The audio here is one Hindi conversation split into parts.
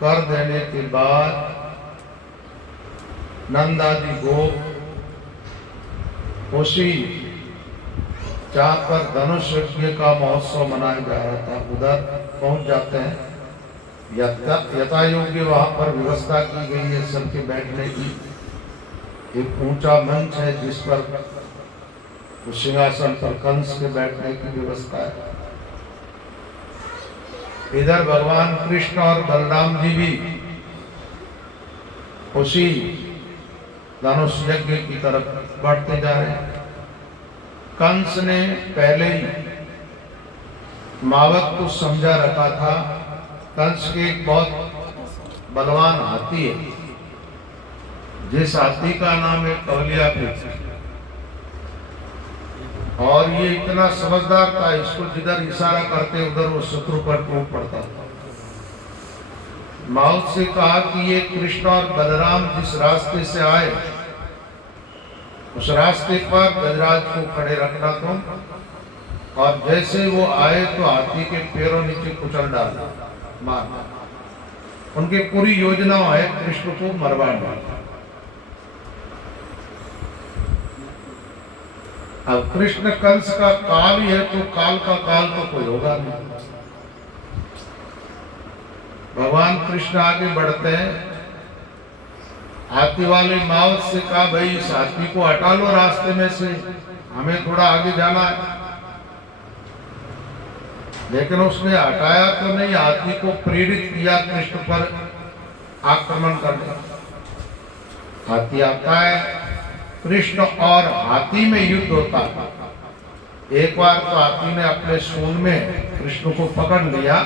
कर देने के बाद नंद आदि गोप उसी जहाँ पर धनुष यज्ञ का महोत्सव मनाया जा रहा था उधर पहुंच जाते हैं। यथा योग्य वहाँ पर व्यवस्था की गई है सबके बैठने की। एक ऊंचा मंच है जिस पर सिंहासन पर कंस के बैठने की व्यवस्था है। इधर भगवान कृष्ण और बलराम जी भी उसी धनुष यज्ञ की तरफ बढ़ते जा रहे हैं। कंस ने पहले ही मावत को समझा रखा था। कंस के एक बहुत बलवान हाथी है जिस हाथी का नाम है कवलियाभृत, और ये इतना समझदार था, इसको जिधर इशारा करते उधर वो शत्रु पर टूट पड़ता था। माउत से कहा कि ये कृष्ण और बलराम जिस रास्ते से आए उस रास्ते पर गजराज को खड़े रखना तुम, और जैसे वो आए तो हाथी के पैरों नीचे कुचल डालना, मारना। उनकी पूरी योजना है कृष्ण को मरवाना। अब कृष्ण कंस का काल ही है तो काल का काल तो कोई होगा नहीं। भगवान कृष्ण आगे बढ़ते हैं। हाथी वाले मावत से कहा भाई इस हाथी को हटा लो रास्ते में से, हमें थोड़ा आगे जाना है। लेकिन उसने हटाया तो नहीं, हाथी को प्रेरित किया कृष्ण पर आक्रमण करने। हाथी आता है, कृष्ण और हाथी में युद्ध होता है। एक बार तो हाथी ने अपने सूंड में कृष्ण को पकड़ लिया,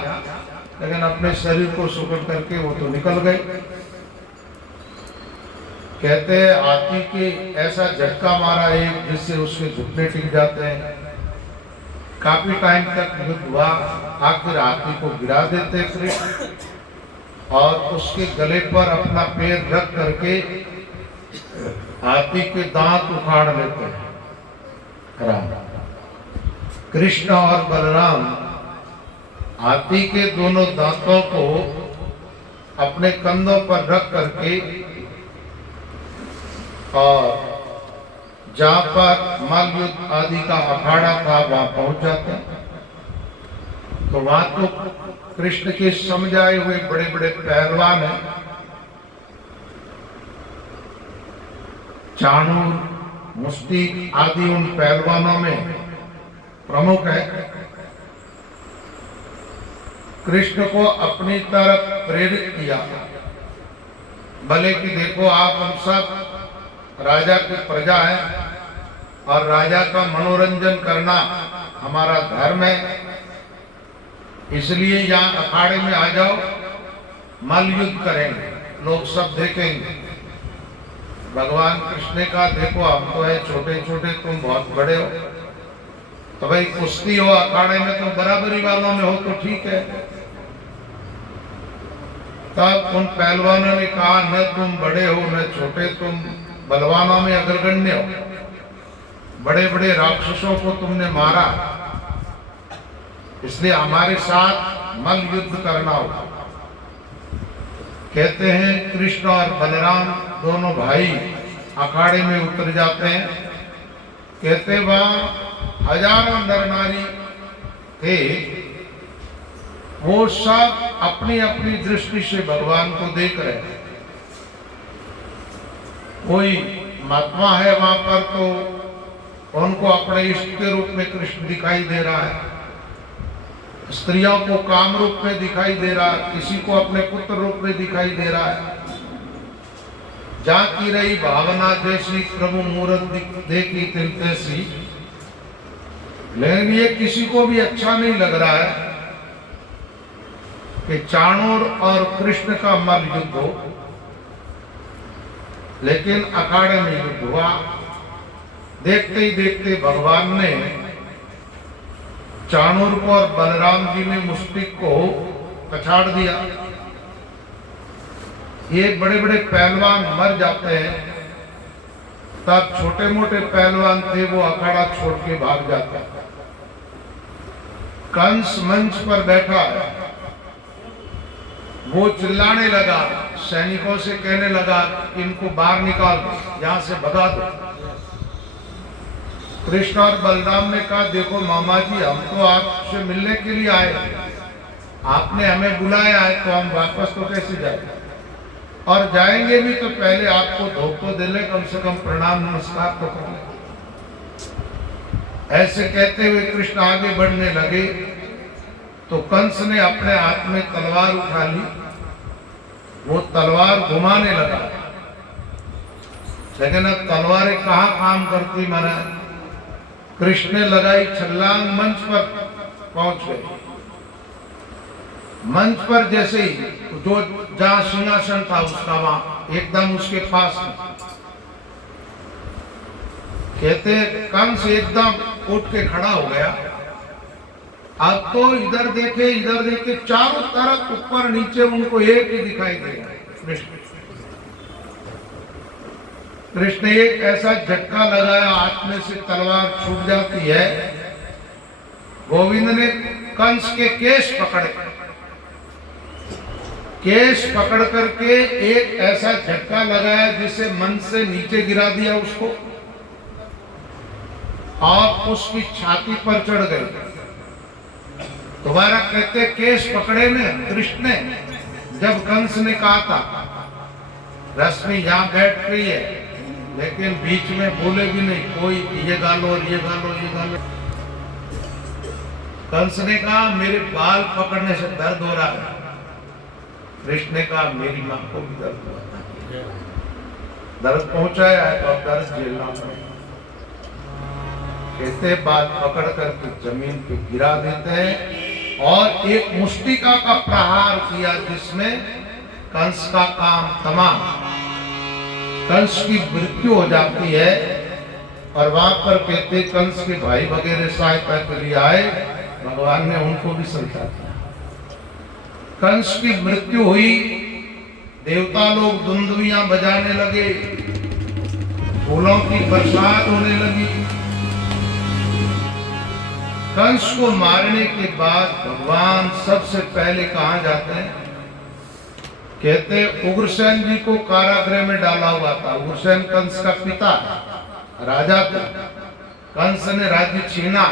लेकिन अपने शरीर को सुकड़ करके वो तो निकल गए। कहते हैं हाथी के ऐसा झटका मारा एक जिससे उसके घुटने टिक जाते हैं। काफी टाइम तक युद्ध हुआ, आखिर हाथी को गिरा देते कृष्ण और उसके गले पर अपना पैर रख करके हाथी के दांत उखाड़ लेते हैं। कृष्ण और बलराम हाथी के दोनों दांतों को अपने कंधों पर रख करके और जहां पर मल्ल युद्ध आदि का अखाड़ा था वहां पहुंच जाते हैं। तो वहां तो कृष्ण के समझाए हुए बड़े बड़े पहलवान हैं। चाणूर, मुस्तिक आदि उन पहलवानों में प्रमुख है। कृष्ण को अपनी तरफ प्रेरित किया, भले कि देखो आप हम सब राजा की प्रजा है और राजा का मनोरंजन करना हमारा धर्म है, इसलिए यहाँ अखाड़े में आ जाओ, मल्ल युद्ध करेंगे, लोग सब देखेंगे। भगवान कृष्ण का देखो हम तो है छोटे छोटे, तुम बहुत बड़े हो, तो भाई कुश्ती हो अखाड़े में तो बराबरी वालों में हो तो ठीक है। तब उन पहलवानों ने कहा न तुम बड़े हो न छोटे, तुम बलवानों में अग्रगण्य हो, बड़े बड़े राक्षसों को तुमने मारा, इसलिए हमारे साथ मल्ल युद्ध करना होगा। कहते हैं कृष्ण और बलराम दोनों भाई अखाड़े में उतर जाते हैं। कहते वहां हजारों नर नारी थे, वो सब अपनी अपनी दृष्टि से भगवान को देख रहे हैं। कोई महात्मा है वहां पर तो उनको अपने इष्ट के रूप में कृष्ण दिखाई दे रहा है, स्त्रियों को काम रूप में दिखाई दे रहा है, किसी को अपने पुत्र रूप में दिखाई दे रहा है। जहाँ की रही भावना जैसी प्रभु मूर्त देखी तिल तैसी। लेकिन ये किसी को भी अच्छा नहीं लग रहा है कि चाणूर और कृष्ण का मल्ल युद्ध हो, लेकिन अखाड़े में युद्ध हुआ। देखते ही देखते भगवान ने चाणूर को और बलराम जी ने मुस्तिक को पछाड़ दिया। ये बड़े बड़े पहलवान मर जाते हैं, तब छोटे मोटे पहलवान थे वो अखाड़ा छोड़ के भाग जाते हैं। कंस मंच पर बैठा है, वो चिल्लाने लगा, सैनिकों से कहने लगा इनको बाहर निकाल दो, यहां से भगा दो। कृष्ण और बलराम ने कहा देखो मामा जी, हम तो आपसे मिलने के लिए आए, आपने हमें बुलाया है तो हम वापस तो कैसे जाए, और जाएंगे भी तो पहले आपको धोख तो दे ले, कम से कम प्रणाम नमस्कार तो कर ले। ऐसे कहते हुए कृष्ण आगे बढ़ने लगे तो कंस ने अपने हाथ में तलवार उठा ली, वो तलवार घुमाने लगा। लेकिन अब तलवारें कहाँ काम करती महाराज। कृष्ण ने लगाई छलांग, मंच पर पहुंच गए। मंच पर जैसे ही जो जहां सिंहासन था उसका वहां एकदम उसके पास कहते कंस एकदम उठ के खड़ा हो गया। अब तो इधर देखे चारों तरफ ऊपर नीचे उनको एक ही दिखाई दे रहा है। कृष्ण एक ऐसा झटका लगाया, हाथ में से तलवार छूट जाती है। गोविंद ने कंस के केश पकड़ करके एक ऐसा झटका लगाया जिसे मन से नीचे गिरा दिया उसको, और उसकी छाती पर चढ़ गई। दोबारा कहते केश पकड़े ने कृष्ण ने, जब कंस ने कहा था रश्मि यहां बैठ रही है, लेकिन बीच में बोले भी नहीं कोई, ये गालो और ये गालो ये गालो। कंस ने कहा मेरे बाल पकड़ने से दर्द हो रहा है। कृष्ण ने कहा मेरी मां को भी दर्द हुआ, दर्द पहुंचाया है तो अब दर्द झेलना पड़ेगा। कहते बाल पकड़ करके जमीन पे गिरा देते हैं और एक मुष्टिका का प्रहार किया जिसमें कंस का काम तमाम, कंस की मृत्यु हो जाती है। और वहां पर कहते कंस के भाई वगैरह सहायता के लिए आए, भगवान ने उनको भी समझा दिया। कंस की मृत्यु हुई, देवता लोग दुंदुभियां बजाने लगे, फूलों की बरसात होने लगी। कंस को मारने के बाद भगवान सबसे पहले कहां जाते हैं। कहते उग्रसेन जी को कारागृह में डाला हुआ था। उग्रसेन कंस का पिता राजा था, कंस ने राज्य छीना।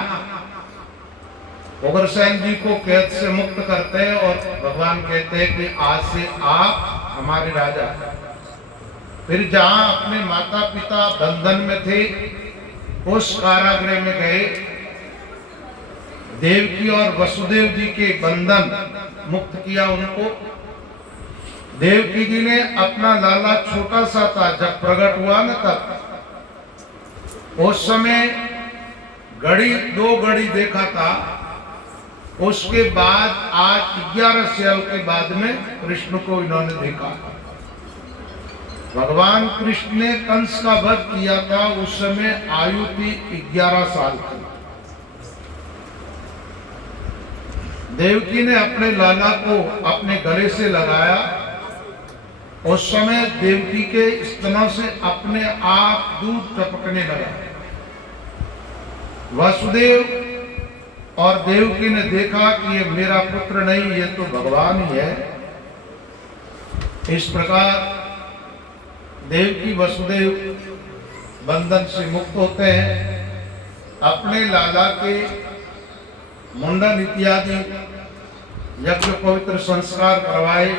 उग्रसेन जी को कैद से मुक्त करते हैं और भगवान कहते हैं कि आज से आप हमारे राजा। फिर जहां अपने माता पिता बंधन में थे उस कारागृह में गए, देवकी और वसुदेव जी के बंधन मुक्त किया उनको। देवकी जी ने अपना लाला छोटा सा था जब प्रकट हुआ न, तब उस समय दो घड़ी देखा था। उसके बाद आज 11 साल के बाद में कृष्ण को इन्होंने देखा। भगवान कृष्ण ने कंस का वध किया था, उस समय आयु थी 11 साल की। देवकी ने अपने लाला को अपने गले से लगाया। उस समय देवकी के स्तनों से अपने आप दूध टपकने लगा। वसुदेव और देवकी ने देखा कि ये मेरा पुत्र नहीं, ये तो भगवान ही है। इस प्रकार देवकी वसुदेव बंधन से मुक्त होते हैं। अपने लाला के मुंडन इत्यादि यज्ञ पवित्र संस्कार करवाए।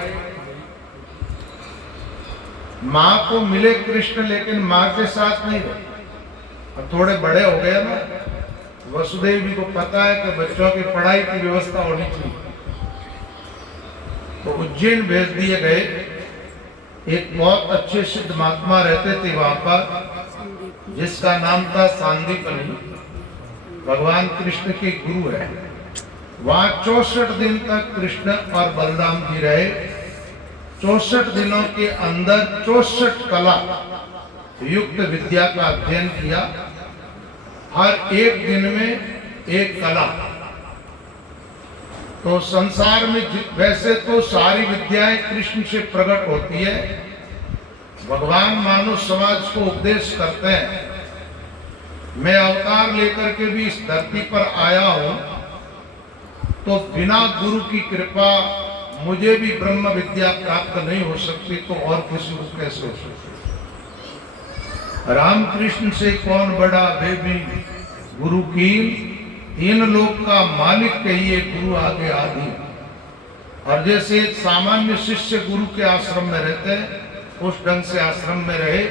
मां को मिले कृष्ण, लेकिन मां के साथ नहीं रहे। अब थोड़े बड़े हो गए ना, वसुदेव जी को पता है कि बच्चों की पढ़ाई की व्यवस्था होनी चाहिए, तो उज्जैन भेज दिए गए। एक बहुत अच्छे सिद्ध महात्मा रहते थे वहां पर, जिसका नाम था सांदीपनी, भगवान कृष्ण के गुरु है। वहां 64 दिन तक कृष्ण और बलराम जी रहे। 64 दिनों के अंदर 64 कला युक्त विद्या का अध्ययन किया। हर एक दिन में एक कला। तो संसार में वैसे तो सारी विद्याएं कृष्ण से प्रकट होती है। भगवान मानव समाज को उपदेश करते हैं। मैं अवतार लेकर के भी इस धरती पर आया हूं, तो बिना गुरु की कृपा मुझे भी ब्रह्म विद्या प्राप्त नहीं हो सकती तो और किसी को कैसे हो सकती? रामकृष्ण से कौन बड़ा, वे भी गुरु की, तीन लोक का मालिक कहिए, गुरु आगे आदि। और जैसे सामान्य शिष्य गुरु के आश्रम में रहते हैं, उस ढंग से आश्रम में रहे।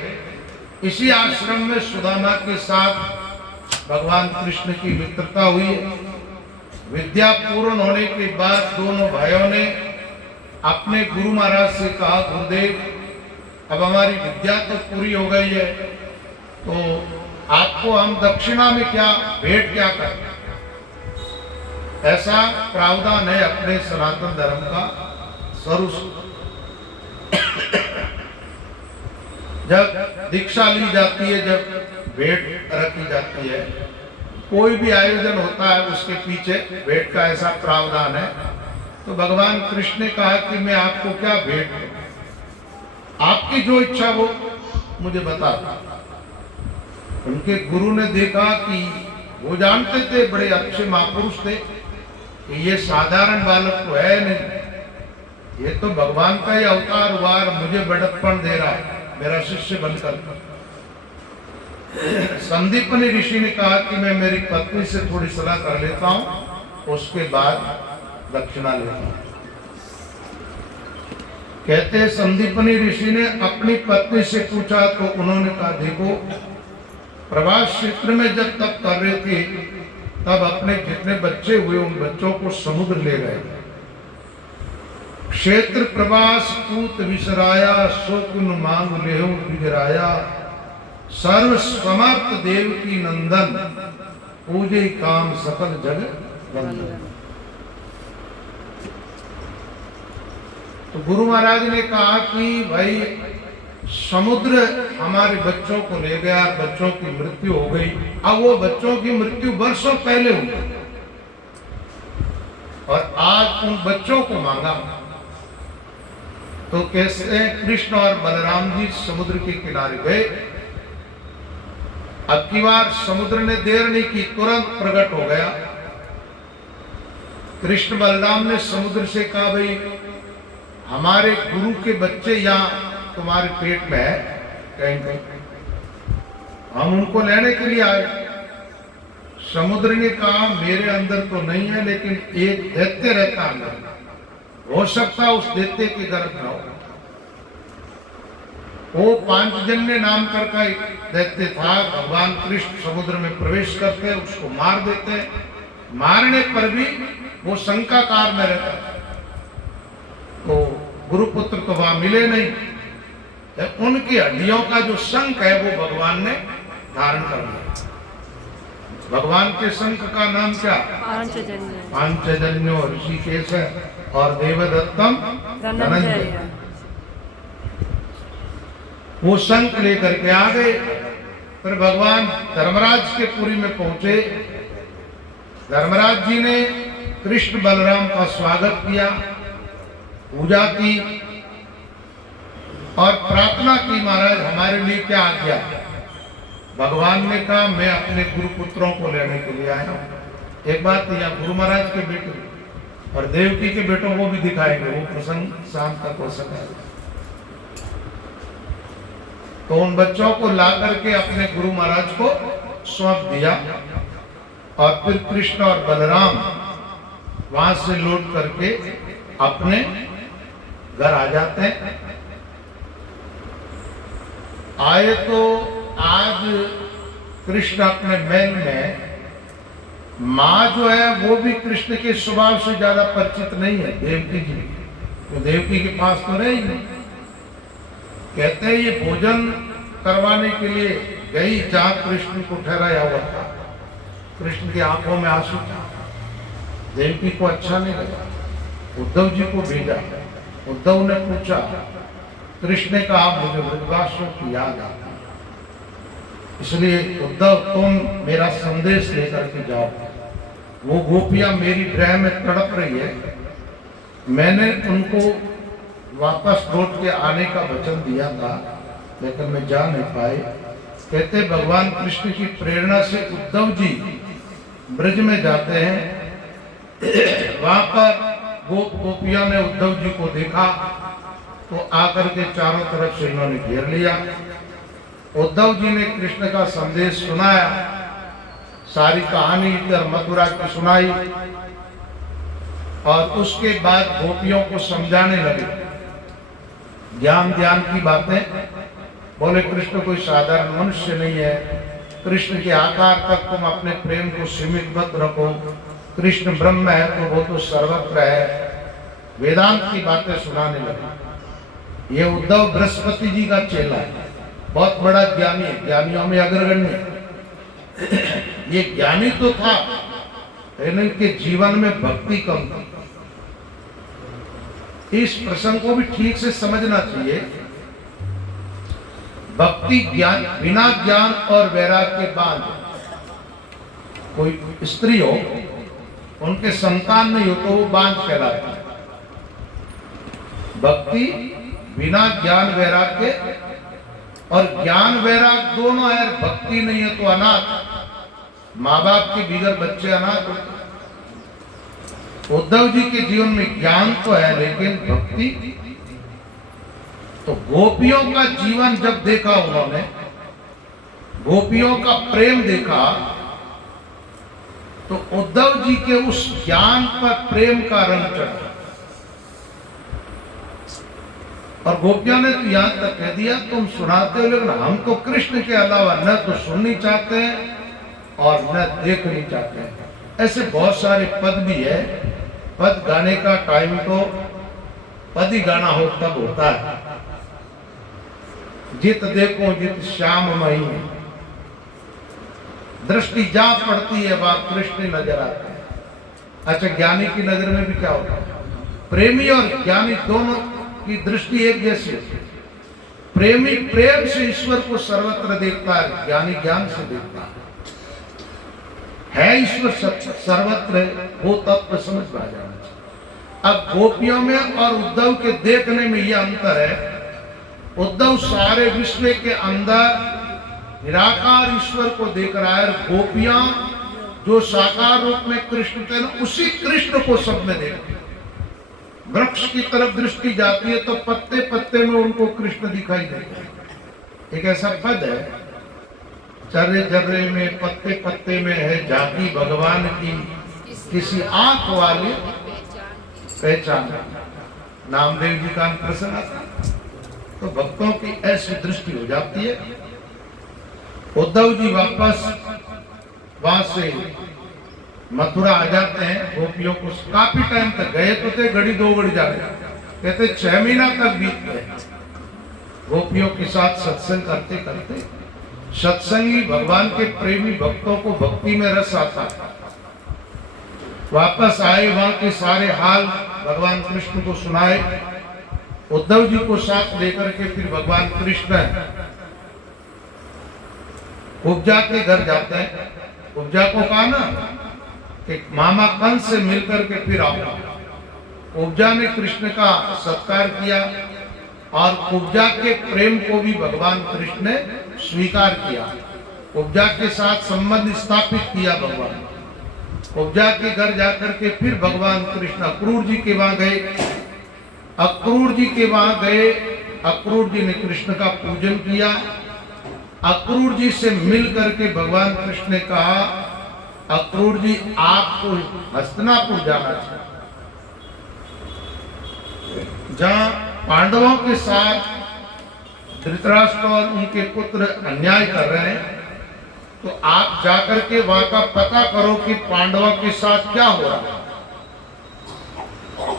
इसी आश्रम में सुदामा के साथ भगवान कृष्ण की मित्रता हुई। विद्या पूर्ण होने के बाद दोनों भाइयों ने अपने गुरु महाराज से कहा, गुरुदेव अब हमारी विद्या तो पूरी हो गई है, तो आपको हम दक्षिणा में क्या भेंट क्या करें? ऐसा प्रावधान है अपने सनातन धर्म का। जब दीक्षा ली जाती है, जब भेंट रखी जाती है, कोई भी आयोजन होता है उसके पीछे भेंट का ऐसा प्रावधान है। तो भगवान कृष्ण ने कहा कि मैं आपको क्या भेंट दूं, आपकी जो इच्छा वो मुझे बता दो। उनके गुरु ने देखा कि वो जानते थे, बड़े अच्छे महापुरुष थे, कि ये साधारण बालक तो है नहीं, ये तो भगवान का ही अवतार हुआ, मुझे बड़प्पन दे रहा है मेरा शिष्य बनकर। संदीपनी ऋषि ने कहा कि मैं मेरी पत्नी से थोड़ी सलाह कर लेता हूं, उसके बाद दक्षिणा लेता हूं। कहते संदीपनी ऋषि ने अपनी पत्नी से पूछा तो उन्होंने कहा, देखो प्रवास क्षेत्र में जब तक कर रहे थे तब अपने जितने बच्चे हुए उन बच्चों को समुद्र ले गए। क्षेत्र प्रवास पूत विसराया, शोकुन मांग लेहु बिगराया, सर्व समर्थ देव की नंदन, पूजे काम सकल जग वंदन। तो गुरु महाराज ने कहा कि भाई समुद्र हमारे बच्चों को ले गया, बच्चों की मृत्यु हो गई। अब वो बच्चों की मृत्यु वर्षों पहले हुई और आज उन बच्चों को मांगा। तो कैसे कृष्ण और बलराम जी समुद्र के किनारे गए। अब की बार समुद्र ने देर नहीं की, तुरंत प्रकट हो गया। कृष्ण बलराम ने समुद्र से कहा, भाई हमारे गुरु के बच्चे यहाँ तुम्हारे पेट में है कहीं कहीं, हम उनको लेने के लिए आए। समुद्र ने कहा, मेरे अंदर तो नहीं है, लेकिन एक दैत्य रहता अंदर, हो सकता उस दैत्य के गर्भ में हो। वो पांचजन्य नाम का एक दैत्य था। भगवान कृष्ण समुद्र में प्रवेश करते, उसको मार देते, मारने पर भी वो शंकाकार में रहता। तो गुरुपुत्र तो वहां मिले नहीं, उनकी हड्डियों का जो शंख है वो भगवान ने धारण कर लिया। भगवान के शंख का नाम क्या? पांचजन्य ऋषिकेश है और देवदत्तम धनंजय। वो शंख लेकर के आ गए। फिर भगवान धर्मराज के पुरी में पहुंचे। धर्मराज जी ने कृष्ण बलराम का स्वागत किया, पूजा की और प्रार्थना की, महाराज हमारे लिए क्या आज्ञा? भगवान ने कहा, मैं अपने गुरु पुत्रों को लेने के लिए आया हूं। एक बात यहाँ गुरु महाराज के बेटे और देवकी के बेटों को भी दिखाएंगे, वो प्रसंग शाम तक हो सके। तो उन बच्चों को ला करके अपने गुरु महाराज को सौंप दिया और फिर कृष्ण और बलराम वहां से लौट करके अपने घर आ जाते हैं। आए तो आज कृष्ण अपने महल में, माँ जो है वो भी कृष्ण के स्वभाव से ज्यादा परिचित नहीं है, देवकी जी, तो देवकी के पास तो रही नहीं। कहते हैं ये भोजन करवाने के लिए गई जहां कृष्ण को ठहराया हुआ था। कृष्ण की आंखों में आंसू था, देवकी को अच्छा नहीं लगा, उद्धव जी को भेजा। उद्धव ने पूछा, कृष्ण ने कहा मुझे ब्रजवासियों की याद आती है, इसलिए उद्धव तुम मेरा संदेश लेकर के जाओ। वो गोपियां मेरी गृह में तड़प रही है, मैंने उनको वापस लौट के आने का वचन दिया था, लेकिन मैं जा नहीं पाए। कहते भगवान कृष्ण की प्रेरणा से उद्धव जी ब्रज में जाते हैं। वहां पर गोपियों ने उद्धव जी को देखा तो आकर के चारों तरफ से इन्होंने घेर लिया। उद्धव जी ने कृष्ण का संदेश सुनाया, सारी कहानी इधर मथुरा की सुनाई और उसके बाद गोपियों को समझाने लगे ज्ञान ध्यान की बातें। बोले कृष्ण कोई साधारण मनुष्य नहीं है, कृष्ण के आकार तक तुम अपने प्रेम को सीमित मत रखो, कृष्ण ब्रह्म है तो वो तो सर्वत्र है। वेदांत की बातें सुनाने लगे। ये उद्धव बृहस्पति जी का चेला है, बहुत बड़ा ज्ञानी है, ज्ञानियों में अग्रगण्य। ये ज्ञानी तो था लेकिन इनके जीवन में भक्ति कम थी। इस प्रसंग को भी ठीक से समझना चाहिए। भक्ति ज्ञान, बिना ज्ञान और वैराग्य के बाद कोई स्त्री हो, उनके संतान नहीं हो तो वो बांझ कहलाती है। भक्ति बिना ज्ञान वैराग्य, और ज्ञान वैराग दोनों है, भक्ति नहीं है तो अनाथ। माँ बाप के बिगड़ बच्चे अनाथ होते। उद्धव जी के जीवन में ज्ञान तो है लेकिन भक्ति। तो गोपियों का जीवन जब देखा उन्होंने, गोपियों का प्रेम देखा, तो उद्धव जी के उस ज्ञान पर प्रेम का रंग चढ़ा। और गोपियों ने तो यहां तक कह दिया तुम सुनाते हो लेकिन हम तो कृष्ण के अलावा न तो सुननी चाहते हैं और न देखनी चाहते हैं। ऐसे बहुत सारे पद भी है। पद गाने का टाइम तो पद ही गाना हो तब होता है। जित देखो जित श्याम मई, दृष्टि जहां पड़ती है वहां कृष्ण नजर आते हैं। अच्छा, ज्ञानी की नजर में भी क्या होता है? प्रेमी और ज्ञानी दोनों की दृष्टि एक जैसी होती है। प्रेमी प्रेम से ईश्वर को सर्वत्र देखता है, ज्ञानी ज्ञान से देखता है ईश्वर सर्वत्र है, वो तत्व समझ में आ जाना चाहिए। अब गोपियों में और उद्धव के देखने में यह अंतर है। उद्धव सारे विश्व के अंदर निराकार ईश्वर को देख रहा है, गोपियां जो साकार रूप में कृष्ण थे उसी कृष्ण को सब में देखते। वृक्ष की तरफ दृष्टि जाती है तो पत्ते पत्ते में उनको कृष्ण दिखाई देते हैं। एक ऐसा पद है, चर्रे जर्रे में पत्ते पत्ते में है झांकी भगवान की, किसी आंख वाले पहचान। नामदेव जी का प्रसंग आता है तो भक्तों की ऐसी दृष्टि हो जाती है। उद्धव जी वापस वहां से मथुरा आ जाते हैं। गोपियों को काफी टाइम तक गए तो थे, घड़ी दो घड़ी जा रहे, कहते 6 महीना तक बीत गए गोपियों के साथ सत्संग करते करते। सत्संगी भगवान के प्रेमी भक्तों को भक्ति में रस आता। वापस आए, वहां के सारे हाल भगवान कृष्ण को सुनाए। उद्धव जी को साथ लेकर के फिर भगवान कृष्ण उपजा के घर जाते हैं। उपजा को कहा ना कि मामा कंस से मिलकर के फिर आओ। उपजा ने कृष्ण का सत्कार किया और उपजा के प्रेम को भी भगवान कृष्ण ने स्वीकार किया। उपजा के साथ संबंध स्थापित किया भगवान। उपजा के घर जाकर के फिर भगवान कृष्ण अक्रूर जी के वहां गए। अक्रूर जी के वहां गए, अक्रूर जी ने कृष्ण का पूजन किया। अक्रूर जी से मिल करके भगवान कृष्ण ने कहा, अक्रूर जी आपको हस्तिनापुर जाना चाहिए, जहां पांडवों के साथ धृतराष्ट्र और उनके पुत्र अन्याय कर रहे हैं, तो आप जाकर के वहां का पता करो कि पांडवों के साथ क्या हो रहा है।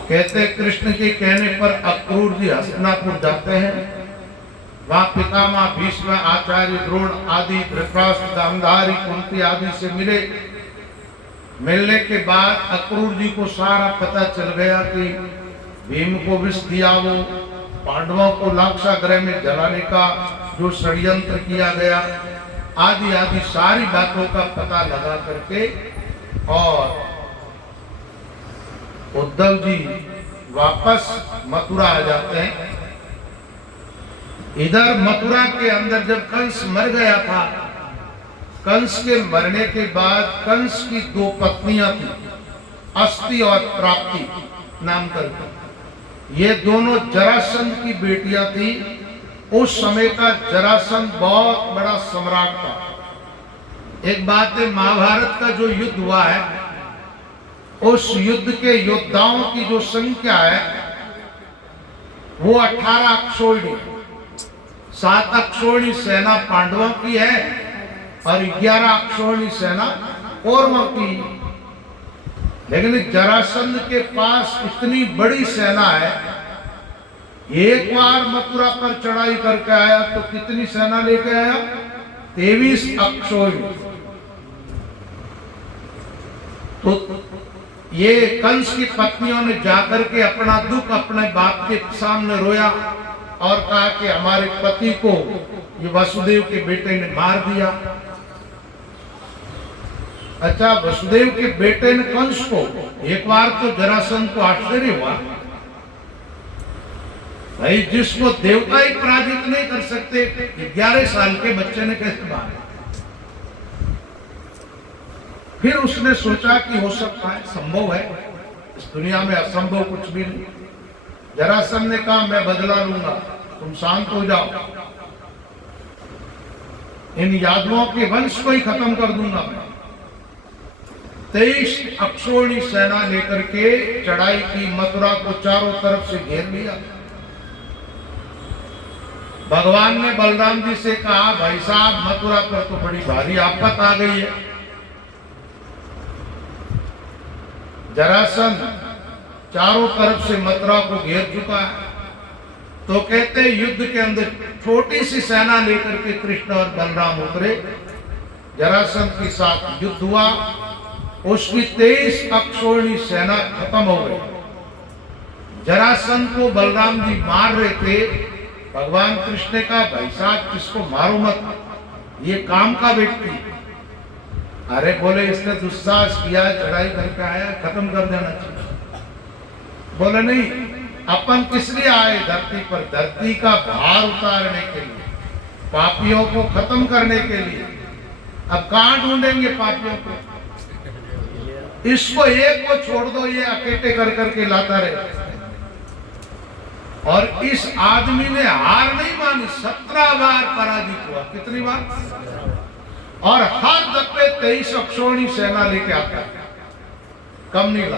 कहते कृष्ण के कहने पर अक्रूर जी हस्तिनापुर जाते हैं। वहां पितामह भीष्म, आचार्य द्रोण आदि, धृतराष्ट्र, गांधारी, कुंती आदि से मिले। मिलने के बाद अक्रूर जी को सारा पता चल गया कि भीम को विष दिया, वो पांडवों को लाक्षागृह में जलाने का जो षड्यंत्र किया गया, आदि आदि सारी बातों का पता लगा करके और उद्धव जी वापस मथुरा आ जाते हैं। इधर मथुरा के अंदर जब कंस मर गया था, कंस के मरने के बाद कंस की 2 पत्नियां थी, अस्ति और प्राप्ति। नाम करके। ये दोनों जरासंध की बेटियां थी। उस समय का जरासंध बहुत बड़ा सम्राट था। एक बात है, महाभारत का जो युद्ध हुआ है, उस युद्ध के योद्धाओं की जो संख्या है वो 18 अक्षोहिणी, 7 अक्षोहिणी सेना पांडवों की है और 11 अक्षोहिणी सेना कौरवों की। लेकिन जरासंध के पास इतनी बड़ी सेना है, एक बार मथुरा पर चढ़ाई करके आया तो कितनी सेना लेके आया? 23 अक्षोहिणी। तो ये कंस की पत्नियों ने जाकर के अपना दुख अपने बाप के सामने रोया और कहा कि हमारे पति को ये वसुदेव के बेटे ने मार दिया। अच्छा, वसुदेव के बेटे ने कंस को, एक बार तो जरासंध को आश्चर्य हुआ, भाई जिसको देवता ही पराजित नहीं कर सकते, 11 साल के बच्चे ने कैसे मारा? फिर उसने सोचा कि हो सकता है, संभव है, इस दुनिया में असंभव कुछ भी नहीं। जरासंध ने कहा मैं बदला लूंगा, तुम शांत हो जाओ, इन यादवों के वंश को ही खत्म कर दूंगा मैं। 23 अक्षोहिणी सेना लेकर के चढ़ाई की, मथुरा को चारों तरफ से घेर लिया। भगवान ने बलराम जी से कहा भाई साहब, मथुरा पर तो बड़ी भारी आफत आ गई है, जरासंध चारों तरफ से मथुरा को घेर चुका है। तो कहते युद्ध के अंदर छोटी सी सेना लेकर के कृष्ण और बलराम उतरे, जरासंध के साथ युद्ध हुआ, उसकी 23 अक्षोहिणी सेना खत्म हो गई। जरासंध को बलराम जी मार रहे थे, भगवान कृष्ण ने कहा भाई साहब इसको मारो मत, ये काम का व्यक्ति। अरे बोले इसने दुस्साहस किया, चढ़ाई करके आया, खत्म कर देना चाहिए। बोले नहीं, अपन किस लिए आए धरती पर? धरती का भार उतारने के लिए, पापियों को खत्म करने के लिए। अब कहां ढूंढेंगे पापियों को? इसको एक को छोड़ दो, ये अकेले कर करके लाता रहे। और इस आदमी ने हार नहीं मानी, 17 बार पराजित हुआ। कितनी बार? और हर दफे 23 अक्षोहिणी सेना लेके आता है, कम नहीं ला।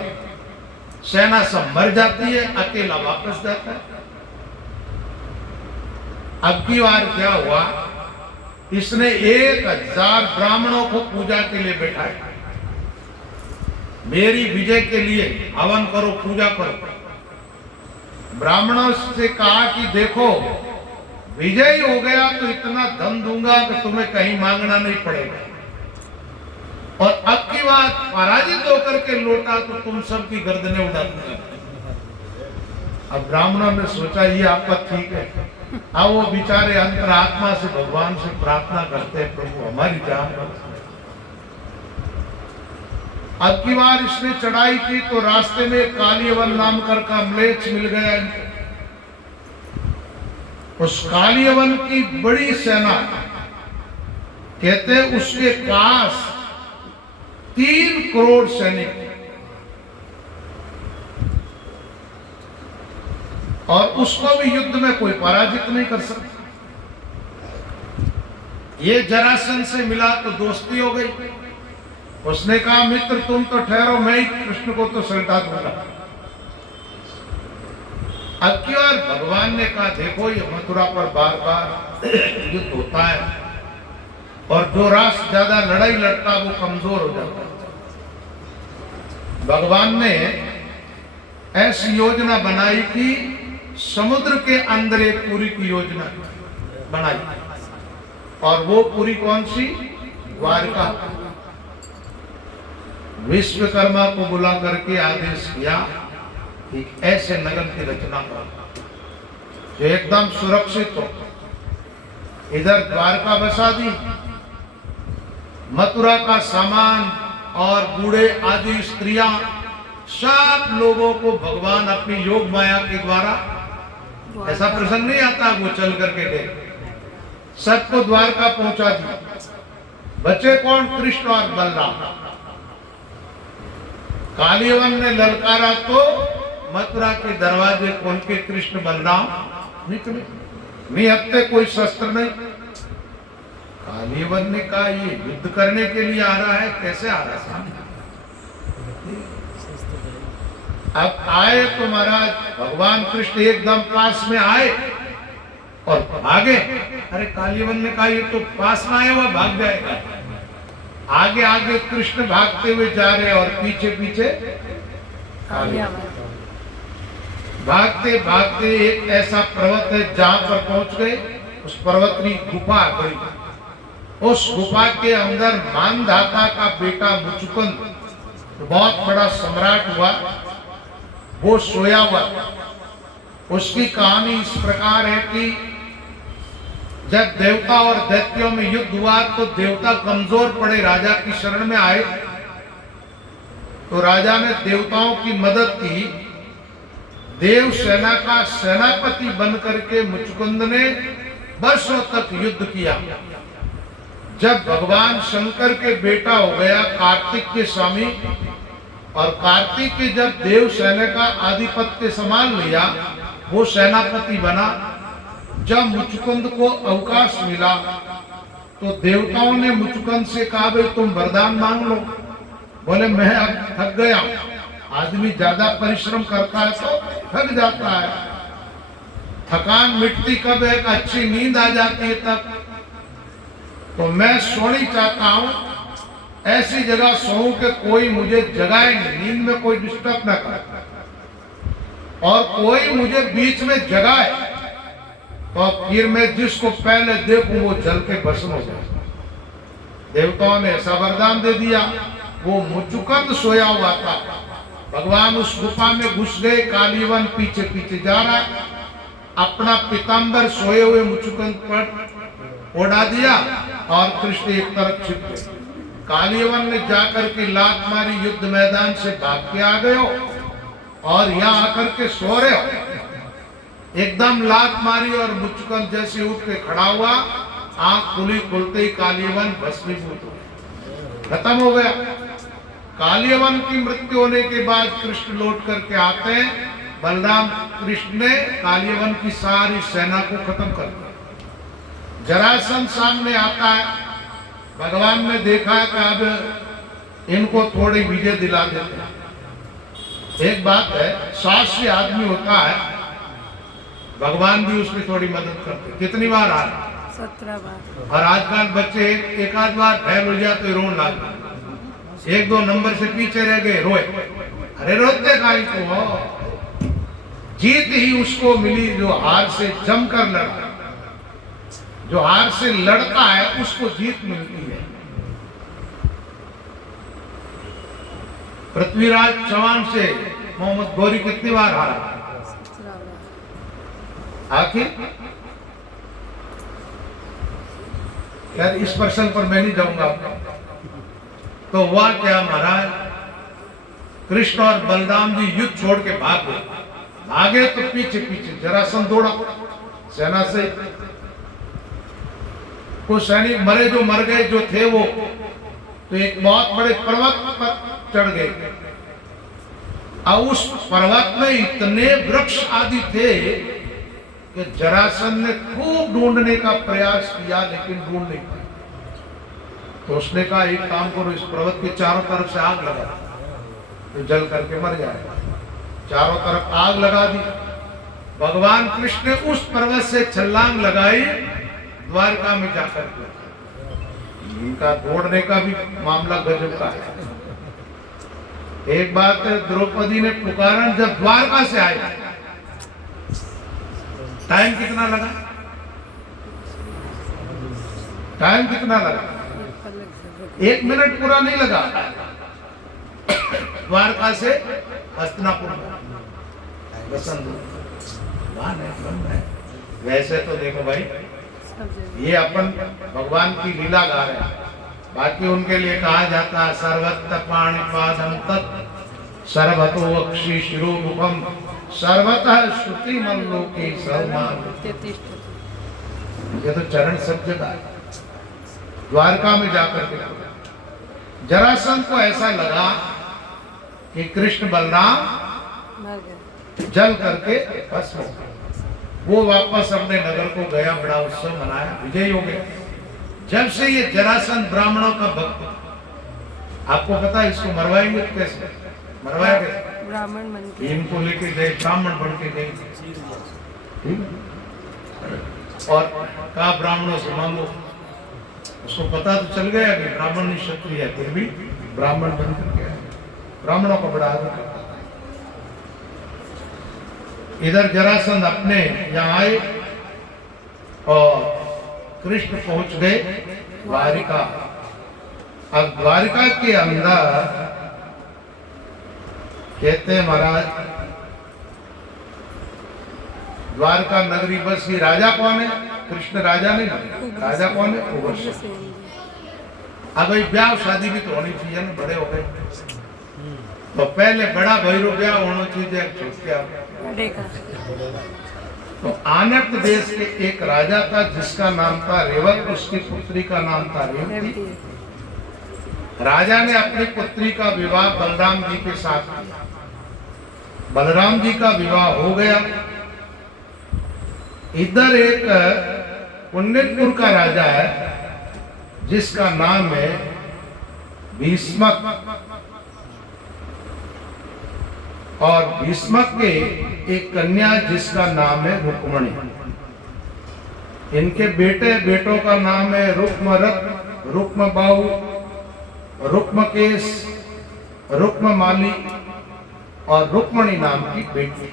सेना सब मर जाती है, अकेला वापस जाता है। अब की बार क्या हुआ, इसने 1000 ब्राह्मणों को पूजा के लिए बैठाया, मेरी विजय के लिए हवन करो, पूजा करो। ब्राह्मणों से कहा कि देखो विजय हो गया तो इतना धन दूंगा कि तुम्हें कहीं मांगना नहीं पड़ेगा, और अब की बात पराजित होकर के लौटा तो तुम सबकी गर्दनें उड़ा दूंगा। अब ब्राह्मणों ने सोचा ये आपका ठीक है। अब वो बेचारे अंतरात्मा से भगवान से प्रार्थना करते हैं, प्रभु हमारी जान बचा। अब की बार इसने चढ़ाई की तो रास्ते में कालियवन नाम का म्लेच्छ मिल गया। उस कालियवन की बड़ी सेना, कहते उसके पास 3 करोड़ सैनिक, और उसको भी युद्ध में कोई पराजित नहीं कर सकता। ये जरासंध से मिला तो दोस्ती हो गई। उसने कहा मित्र तुम तो ठहरो, मैं ही कृष्ण को तो सल्टा दूंगा। अब की बार भगवान ने कहा देखो ये मथुरा पर बार बार युद्ध होता है, और जो राष्ट्र ज्यादा लड़ाई लड़ता वो कमजोर हो जाता है। भगवान ने ऐसी योजना बनाई कि समुद्र के अंदर एक पुरी की योजना बनाई, और वो पुरी कौन सी? द्वारका। विश्वकर्मा को बुला करके आदेश किया कि ऐसे नगर की रचना करो जो एकदम सुरक्षित हो। इधर द्वारका बसा दी, मथुरा का सामान और बूढ़े आदि स्त्रियां, सब लोगों को भगवान अपनी योग माया के द्वारा, ऐसा प्रसंग नहीं आता वो चल करके गए, सबको द्वारका पहुंचा दिया। बचे कौन? कृष्ण और बलराम। कालियवन ने ललकारा तो मथुरा के दरवाजे खोल के कृष्ण बलराम निकले। नहीं हत्ते कोई शस्त्र नहीं। कालीवन ने कहा ये युद्ध करने के लिए आ रहा है, कैसे आ रहा है? अब आए तो महाराज भगवान कृष्ण एकदम पास में आए और भागे। अरे कालीवन ने कहा ये तो पास में आया हुआ भाग जाएगा। आगे आगे कृष्ण भागते हुए जा रहे और पीछे पीछे कालीवन। भागते भागते एक ऐसा पर्वत है जहां पर पहुंच गए। उस पर्वत की गुफा गई। उस गुफा के अंदर मानधाता का बेटा मुचुकुंद बहुत बड़ा सम्राट हुआ, वो सोया हुआ। उसकी कहानी इस प्रकार है कि जब देवता और दैत्यों में युद्ध हुआ तो देवता कमजोर पड़े, राजा की शरण में आए। तो राजा ने देवताओं की मदद की। देव सेना का सेनापति बनकर के मुचुकुंद ने वर्षों तक युद्ध किया। जब भगवान शंकर के बेटा हो गया कार्तिक के स्वामी, और कार्तिक के जब देव सेना का आधिपत्य संभाल लिया, वो सेनापति बना। जब मुचुकुंद को अवकाश मिला तो देवताओं ने मुचुकुंद से कहा भाई तुम वरदान मांग लो। बोले मैं अब थक गया। आदमी ज्यादा परिश्रम करता है तो थक जाता है। थकान मिटती कब है? एक अच्छी नींद आ जाती है तब। तो मैं सोनी चाहता हूं, ऐसी जगह सोऊं कि कोई मुझे जगाए नहीं, नींद में कोई डिस्टर्ब ना करे, और कोई मुझे बीच में जगाए तो फिर मैं जिसको पहले देखूं वो जल के भस्म हो जाए। देवताओं ने ऐसा वरदान दे दिया। वो मुचुकुंद सोया हुआ था। भगवान उस गुफा में घुस गए। कालीवन पीछे पीछे जा रहा है। अपना पीताम्बर सोए हुए मुचुकुंद पर ओढ़ा दिया और कृष्ण एक तरफ छिप गए। कालीवन ने जाकर के लात मारी, युद्ध मैदान से भाग के आ गए हो और यहाँ आकर के सो रहे हो। एकदम लात मारी और मुचुकुंद जैसे उठ के खड़ा हुआ, आंख खुली, खुलते ही कालीवन भस्मीभूत हो गया, खत्म हो गया। कालीवन की मृत्यु होने के बाद कृष्ण लौट करके आते हैं। बलराम कृष्ण ने कालीवन की सारी सेना को खत्म कर दिया। जरासंध सामने आता है। भगवान ने देखा कि अब इनको थोड़ी विजय दिला देते हैं। एक बात है, शास्त्री आदमी होता है, भगवान भी उसकी थोड़ी मदद करते। कितनी बार आ 17 बार। और आजकल बच्चे एक आध बार फैल हो जाते रोन लाग, एक दो नंबर से पीछे रह गए, रोए। अरे रोते काहे को हो? जीत ही उसको मिली जो हार से जमकर लड़ा। जो हार से लड़ता है उसको जीत मिलती है। पृथ्वीराज चौहान से मोहम्मद गौरी कितनी बार हारा? 17 बार। आखिर यार इस प्रश्न पर मैं नहीं जाऊंगा। तो हुआ क्या महाराज, कृष्ण और बलराम जी युद्ध छोड़ के भाग गए। भागे तो पीछे पीछे जरासंध दौड़ा सेना से। कुछ सैनिक मरे, जो मर गए जो थे वो तो एक बहुत बड़े पर्वत पर चढ़ गए। और उस पर्वत में इतने वृक्ष आदि थे कि जरासंध ने खूब ढूंढने का प्रयास किया लेकिन ढूंढ नहीं पाया। तो उसने कहा एक काम करो, इस पर्वत के चारों तरफ से आग लगा तो जल करके मर जाएगा। चारों तरफ आग लगा दी। भगवान कृष्ण ने उस पर्वत से छलांग लगाई, द्वारका में जाकर के। इनका दौड़ने का भी मामला गजब का है। एक बात है, द्रौपदी ने पुकारा जब द्वारका से आए। टाइम कितना लगा? टाइम कितना लगा? 1 मिनट पूरा नहीं लगा। द्वारका से हस्तिनापुर वैसे तो देखो भाई, ये अपन भगवान की लीला गा रहे हैं। बाकी उनके लिए कहा जाता है सर्वत्र पाणिपादं तत् सर्वतो अक्षि शिरोमुखम सर्वतः श्रुति मल्लोके सर्वमान। ये तो चरण सब जगह है। द्वारका में जाकर के जरासंध को ऐसा लगा कि कृष्ण बलराम जल करके भस्म हो गया। वो वापस अपने नगर को गया, बड़ा उत्सव मनाया, विजयी हो गया। जब से ये जरासंध ब्राह्मणों का भक्त, आपको पता है इसको मरवाएंगे कैसे? मरवाया कैसे? ब्राह्मण बन के इनको लेके गए, ब्राह्मण बन के गए, और कहा ब्राह्मणों से मांगो। उसको पता तो चल गया कि ब्राह्मण नहीं क्षत्रिय है, फिर भी ब्राह्मण बन कर गया। ब्राह्मणों को बड़ा आदर करता था। इधर जरासंध अपने यहाँ आए और कृष्ण पहुंच गए द्वारिका। अब द्वारिका के अंदर कहते हैं महाराज, द्वारका नगरी बस की राजा कौन है? कृष्ण राजा नहीं बने। राजा कौन है? उग्रसेन। अब भाई ब्याह शादी भी तो होनी चाहिए ना, बड़े हो गए तो पहले बड़ा भैरव ब्याह होना चाहिए, बड़े का। तो आनर्त देश के एक राजा था जिसका नाम था रेवत, उसकी पुत्री का नाम था रेवती। राजा ने अपनी पुत्री का विवाह बलराम जी के साथ किया। बलराम जी का विवाह हो गया। इधर एक पुण्यपुर का राजा है जिसका नाम है भीष्मक, और भीष्मक के एक कन्या जिसका नाम है रुक्मणी। इनके बेटों का नाम है रुक्मरथ, रुक्मबाहु, रुक्मकेश, रुक्ममाली और रुक्मणी नाम की बेटी।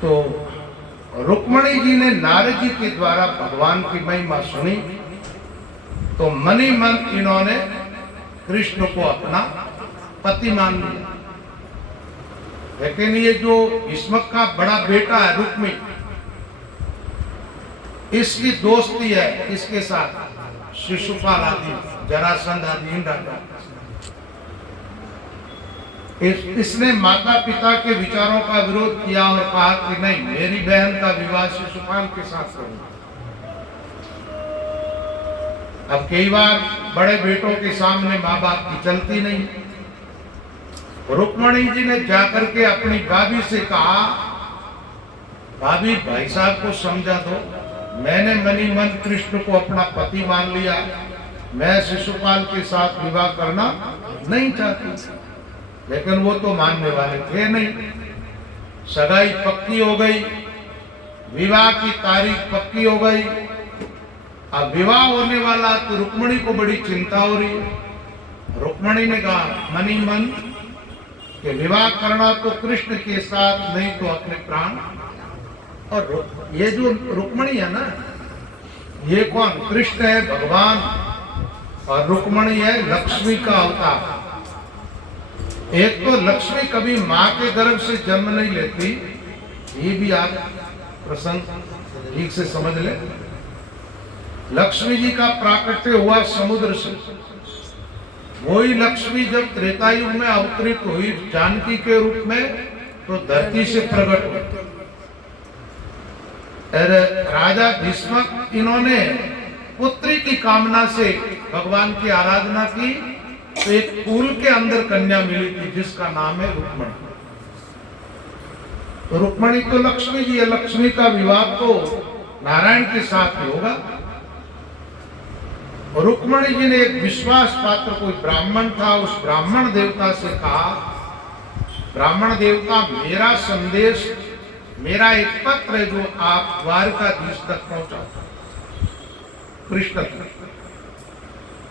तो रुक्मणी जी ने नारद जी के द्वारा भगवान की महिमा सुनी, तो मनी मन इन्होंने कृष्ण को अपना पति मान लिया। लेकिन ये जो भीष्मक का बड़ा बेटा है रुक्मी, इसकी दोस्ती है इसके साथ शिशुपाल आदि, जरासंध आदि इन राजा। इसने माता पिता के विचारों का विरोध किया और कहा कि नहीं, मेरी बहन का विवाह शिशुपाल के साथ करूंगा। अब कई बार बड़े बेटों के सामने माँ बाप की चलती नहीं। रुक्मणी जी ने जाकर के अपनी भाभी से कहा, भाभी भाई साहब को समझा दो, मैंने मनी मन कृष्ण को अपना पति मान लिया, मैं शिशुपाल के साथ विवाह करना नहीं चाहती। लेकिन वो तो मानने वाले थे नहीं। सगाई पक्की हो गई, विवाह की तारीख पक्की हो गई। अब विवाह होने वाला तो रुक्मणी को बड़ी चिंता हो रही है। रुक्मणी ने कहा मनी मन कि विवाह करना तो कृष्ण के साथ, नहीं तो अपने प्राण। और ये जो रुक्मणी है ना, ये कौन? कृष्ण है भगवान, और रुक्मणी है लक्ष्मी का अवतार। एक तो लक्ष्मी कभी माँ के गर्भ से जन्म नहीं लेती, ये भी आप प्रसंग ठीक से समझ ले। लक्ष्मी जी का प्राकट्य हुआ समुद्र से। वही लक्ष्मी जब त्रेता युग में अवतरित हुई जानकी के रूप में, तो धरती से प्रकट हुई। राजा भीष्मक इन्होंने पुत्री की कामना से भगवान की आराधना की, तो एक फूल के अंदर कन्या मिली थी जिसका नाम है रुक्मणी। तो रुक्मणी तो लक्ष्मी जी है, लक्ष्मी का विवाह तो नारायण के साथ ही होगा। रुक्मणी जी ने एक विश्वास पात्र कोई ब्राह्मण था, उस ब्राह्मण देवता से कहा, ब्राह्मण देवता मेरा संदेश, मेरा एक पत्र है जो आप द्वारकाधीश तक पहुंचाओ। कृष्ण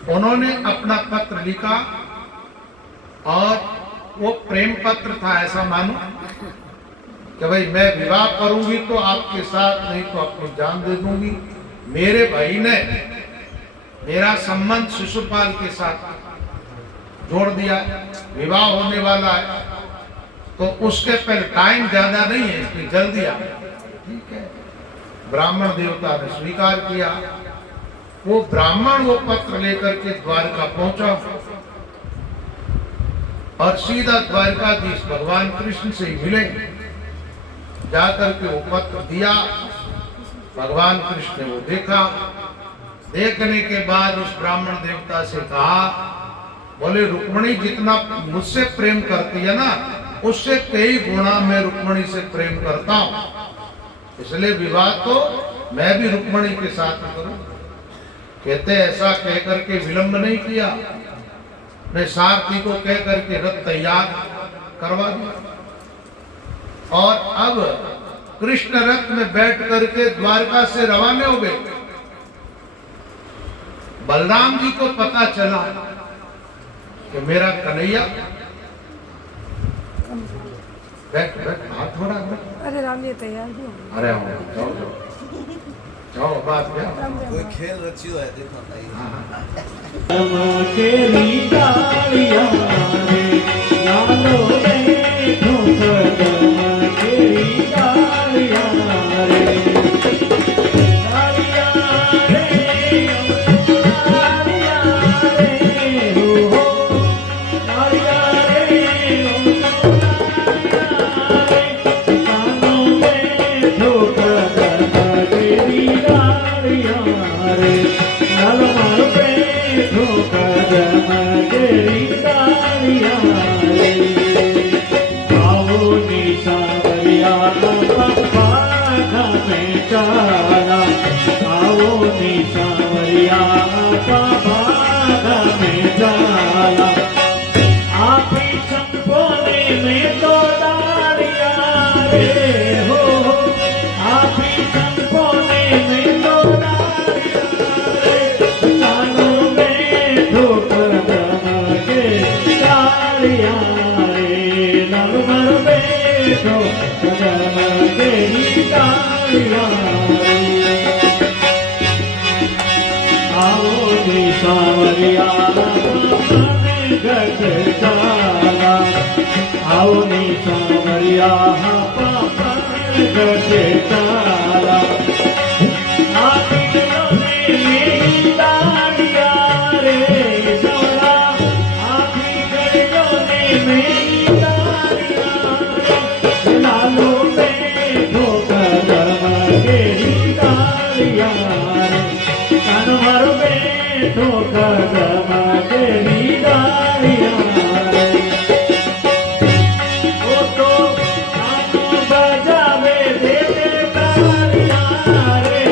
उन्होंने अपना पत्र लिखा, और वो प्रेम पत्र था, ऐसा मानो कि भाई मैं विवाह करूंगी तो आपके साथ, नहीं तो अपनी जान दे दूंगी। मेरे भाई ने मेरा संबंध शिशुपाल के साथ जोड़ दिया, विवाह होने वाला है, तो उसके पहले टाइम ज्यादा नहीं है, इसलिए जल्दी आ। ठीक है, ब्राह्मण देवता ने स्वीकार किया। वो ब्राह्मण वो पत्र लेकर के द्वारका पहुंचा और सीधा द्वारकाधीश भगवान कृष्ण से मिले। जाकर के वो पत्र दिया, भगवान कृष्ण ने वो देखा। देखने के बाद उस ब्राह्मण देवता से कहा, बोले रुक्मणी जितना मुझसे प्रेम करती है ना, उससे कई गुना मैं रुक्मणी से प्रेम करता हूं, इसलिए विवाह तो मैं भी रुक्मणी के साथ करूं। कहते ऐसा कहकर के विलंब नहीं किया, मैं सारथी को कह करके रथ तैयार करवा दिया और अब कृष्ण रथ में बैठ करके द्वारका से रवाना हो गए। बलराम जी को पता चला कि मेरा कन्हैया, बैठ बैठ हाथ थोड़ा बैठ। अरे राम ये तैयार भी हो अरे जाओ जाओ जाओ, बात क्या कोई खेल रचियो है, देखो भाई। केरी तालियां रे लालो रे ठोकर केरी तालियां रे तालियां रे हो तालियां रे कानों में ठोकर केरी तालियां रे लालो मारो पे ठोकर केरी तालियां रे आओ निसावरिया पापा में चाला आओ निसावरिया पापा में चाला आप ही चंपोने में तो डालिया रे हो आप ही चंपोने में तो डालिया रे कानों में ठोकर के डालिया रे नल मर बैठो कदम केरी डालिया रे आओ निसावरिया पापा गट चाला आओ निसावरिया पापा गट चाला आप ने मेरी डालिया रे सवरा आप ने मेरी डालिया रे लालो में ठोकर केरी डालिया रे कानवर में ठोकर केरी डालिया रे ओ तो कानों बजावे देते तालियां रे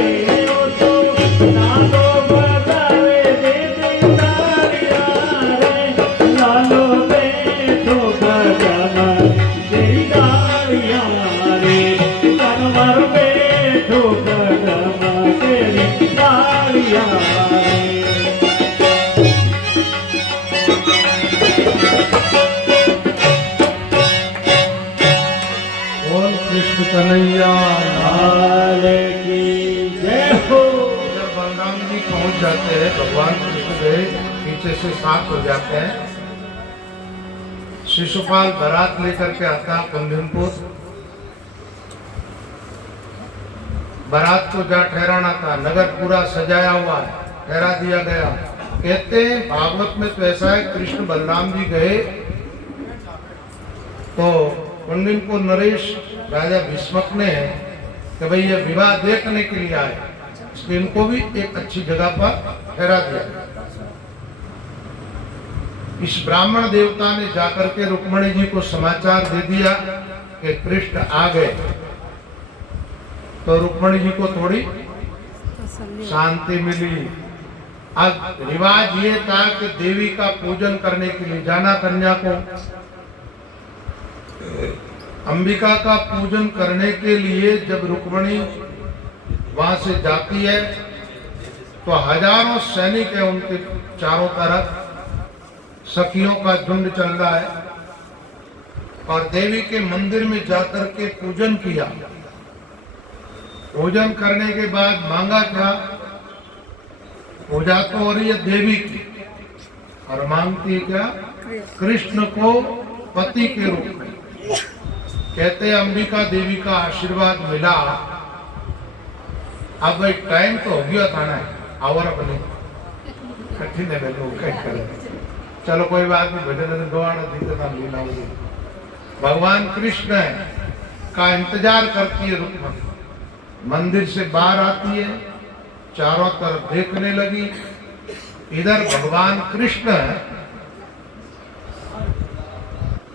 ओ तो कानों बजावे देते तालियां रे लालो में ठोकर केरी डालियां रे कानवर में ठोकर केरी डालियां रे बोल कृष्ण कन्हैया लाल की जय हो। जब बलराम जी पहुंच जाते हैं, भगवान कृष्ण गए पीछे से साथ हो जाते हैं। शिशुपाल बारात लेकर के आता कुंदनपुर, बारात को जहाँ ठहराना था, नगर पूरा सजाया हुआ है, ठहरा दिया गया। कहते हैं भागवत में तो ऐसा है, कृष्ण बलराम जी गए तो कुंदनपुर नरेश राजा भीष्मक ने कि भाई ये विवाह देखने के लिए आए, इसलिए इनको भी एक अच्छी जगह पर ठहरा दिया। इस ब्राह्मण देवता ने जाकर के रुक्मणी जी को समाचार दे दिया कि कृष्ण आ गए, तो रुक्मणी जी को थोड़ी तसल्ली शांति मिली। अब रिवाज ये था कि देवी का पूजन करने के लिए जाना कन्या को, अंबिका का पूजन करने के लिए जब रुक्मणी वहां से जाती है तो हजारों सैनिक है उनके चारों तरफ, सखियों का झुंड चल रहा है और देवी के मंदिर में जाकर के पूजन किया। पूजन करने के बाद मांगा क्या, पूजा तो हो रही है देवी की और मांगती है क्या, कृष्ण को पति के रूप में। कहते हैं अंबिका देवी का आशीर्वाद मिला। अब एक टाइम तो हो गया था ना, और अपने कठिन है लोग क्या करें, चलो कोई बात नहीं, भजन दोबारा दीते था लीला होगी। भगवान कृष्ण का इंतजार करती है रुक्मणी, मंदिर से बाहर आती है, चारों तरफ देखने लगी। इधर भगवान कृष्ण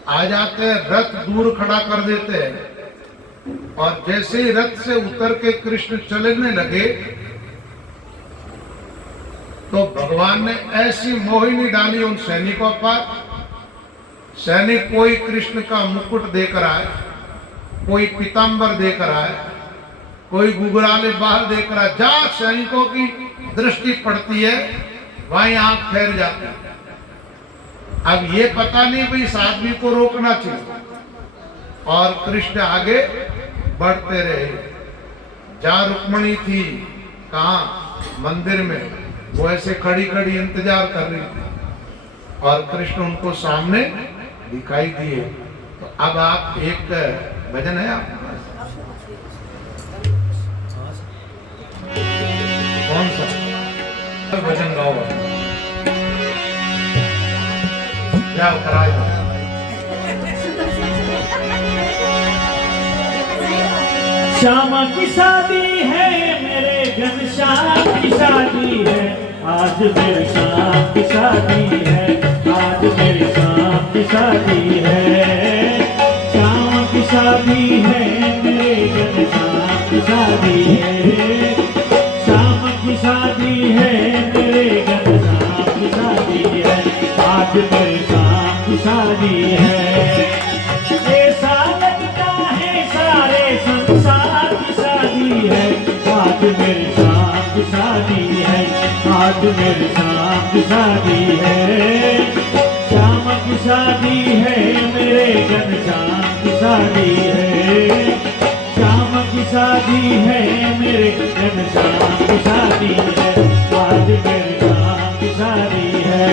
आ जाते हैं, रथ दूर खड़ा कर देते हैं और जैसे ही रथ से उतर के कृष्ण चलने लगे तो भगवान ने ऐसी मोहिनी डाली उन सैनिकों पर। सैनिक कोई कृष्ण का मुकुट देकर आए, कोई पीतांबर देकर आए, कोई गुगराले बाल देकर आए। जहां सैनिकों की दृष्टि पड़ती है वहीं आंख फेर जाती है। अब ये पता नहीं भाई इस आदमी को रोकना चाहिए, और कृष्ण आगे बढ़ते रहे। जहां रुक्मणी थी, कहा मंदिर में, वो ऐसे खड़ी खड़ी इंतजार कर रही थी और कृष्ण उनको सामने दिखाई दिए। तो अब आप एक भजन है आपके पास, कौन सा भजन गाओ? क्या कराए? श्यामा की शादी है, मेरे घनश्याम की शादी है, आज मेरे श्याम की शादी है, आज मेरे श्याम की शादी है। श्यामा की शादी है, मेरे घनश्याम की शादी है, श्यामा की शादी है, मेरे घनश्याम की शादी है, आज मेरे श्याम की शादी है। ऐसा लगता है सारे संसार की शादी है, आज मेरे श्याम की शादी है, आज मेरे श्याम की शादी है। श्याम की शादी है, मेरे घनश्याम की शादी है, श्याम की शादी है, मेरे घनश्याम की शादी है, आज मेरे श्याम की शादी है।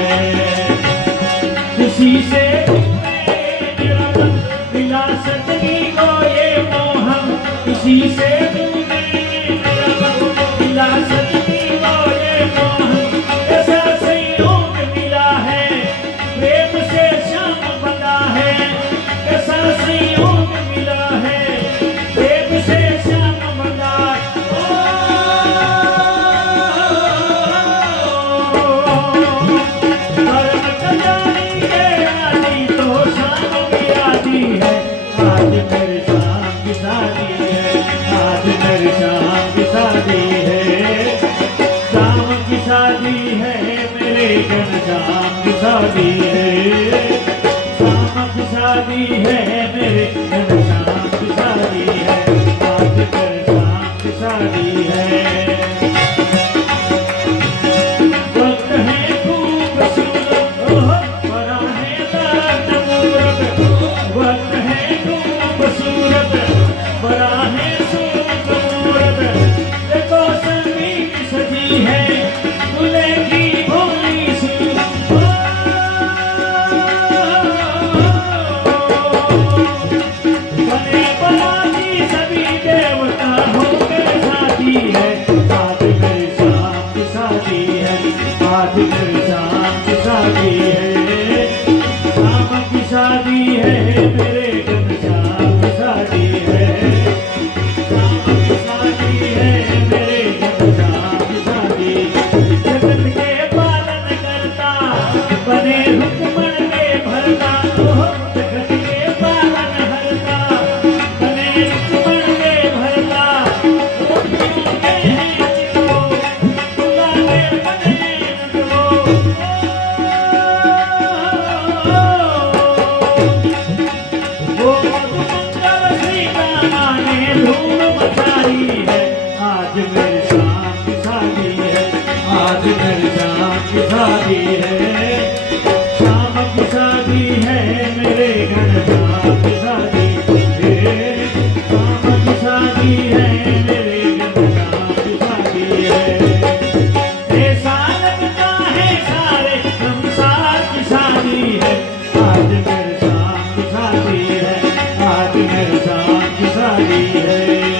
खुशी से मेरा मन मिला सजनी को ये मोहन, खुशी से मिला सजनी को ये मोहन, ऐसा संयोग मिला है, प्रेम से श्याम बंधा है, ऐसा संयोग मिला है, प्रेम से श्याम बंधा। कर्म कल्याणी के आदि तो श्याम की आदि है, आज मेरे श्याम की शादी है, आज मेरे श्याम की शादी है। श्याम की शादी है, मेरे घनश्याम की शादी है, श्याम की शादी है, मेरे घनश्याम की शादी है, आज मेरे श्याम की शादी है। वक्त है खूबसूरत, ओह बड़ा है दर्द मूरत, वक्त है खूबसूरत, बड़ा है सूरत, देखो संगीत सजी है, दूल्हे की भोली सी बने बराती सभी देवता होकर साथी है, आज मेरे श्याम की शादी है, आज मेरे श्याम की शादी है। श्याम की शादी है, मेरे घनश्याम की शादी है, श्याम की शादी है, मेरे घनश्याम की शादी। जगत के पालन करता, बने रुक्मण के भरता, ओह जगत के पालन हरता, बने रुक्मण के भरता, गोपियों के हैं चितो, दुलारे बने नंदो। वो मंगल श्री रामा ने धूम मचाई है, आज मेरे श्याम की शादी है, आज मेरे श्याम की शादी है। श्याम की शादी है, मेरे घनश्याम की शादी है, श्याम की शादी है, मेरे घनश्याम की शादी है। ऐसा लगता है सारे संसार की शादी है, आज मेरे श्याम की शादी है, आज मेरे श्याम की शादी है।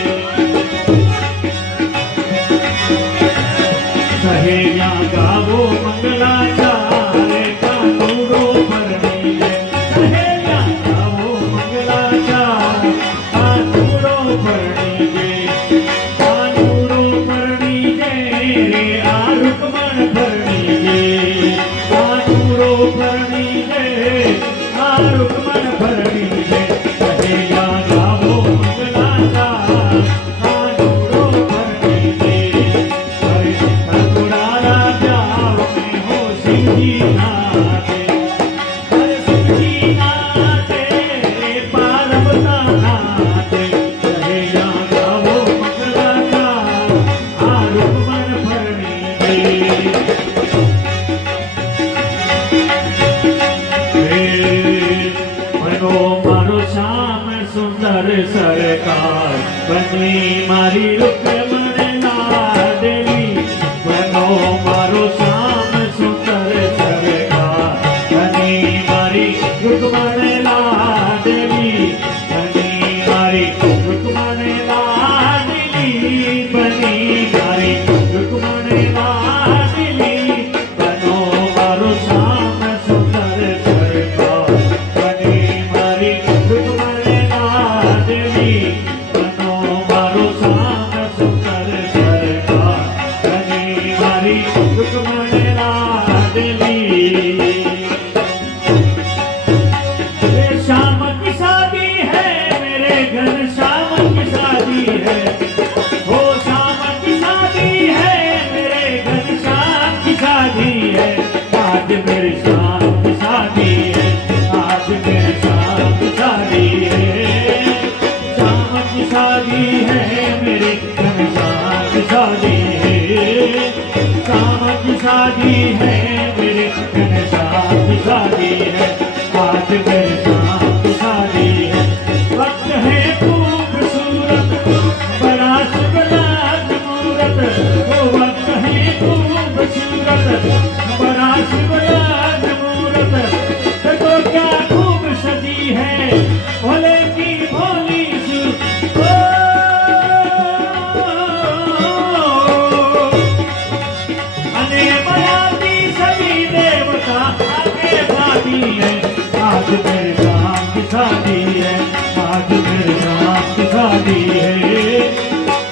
सुंदर सरकार बनी मारी रुक्मणला देवी बनो मारो श्याम सुंदर सरकार बनी मारी रुक्मणला देवी बनी मारी रुक्मणला देवी बनी मारी रुक्मणला देवी बनो मारो श्याम सुंदर सरकार बनी मारी रुक्मणला देवी बनो मारो श्याम सुंदर सरकार बनी मारी रुक्मणला देवी शाम की शादी है मेरे घर शाम की शादी है हो शाम की शादी है मेरे घर शाम की शादी है आज मेरी शाम की शादी है आज मेरी शाम की शादी है शाम की शादी है मेरे घर शाम की शादी है शाम की शादी है मेरे घर शाम की शादी है आज मेरी शाम की शादी है वक्त है खूबसूरत बड़ा सुगलात मूरत वो वक्त है खूबसूरत बड़ा सुगलात मूरत देखो क्या खूब सजी है भोले की भोली सी ओ अने बयाती सभी देवता आगे शादी है आज मेरे शाम की शादी है आज मेरे शाम की शादी है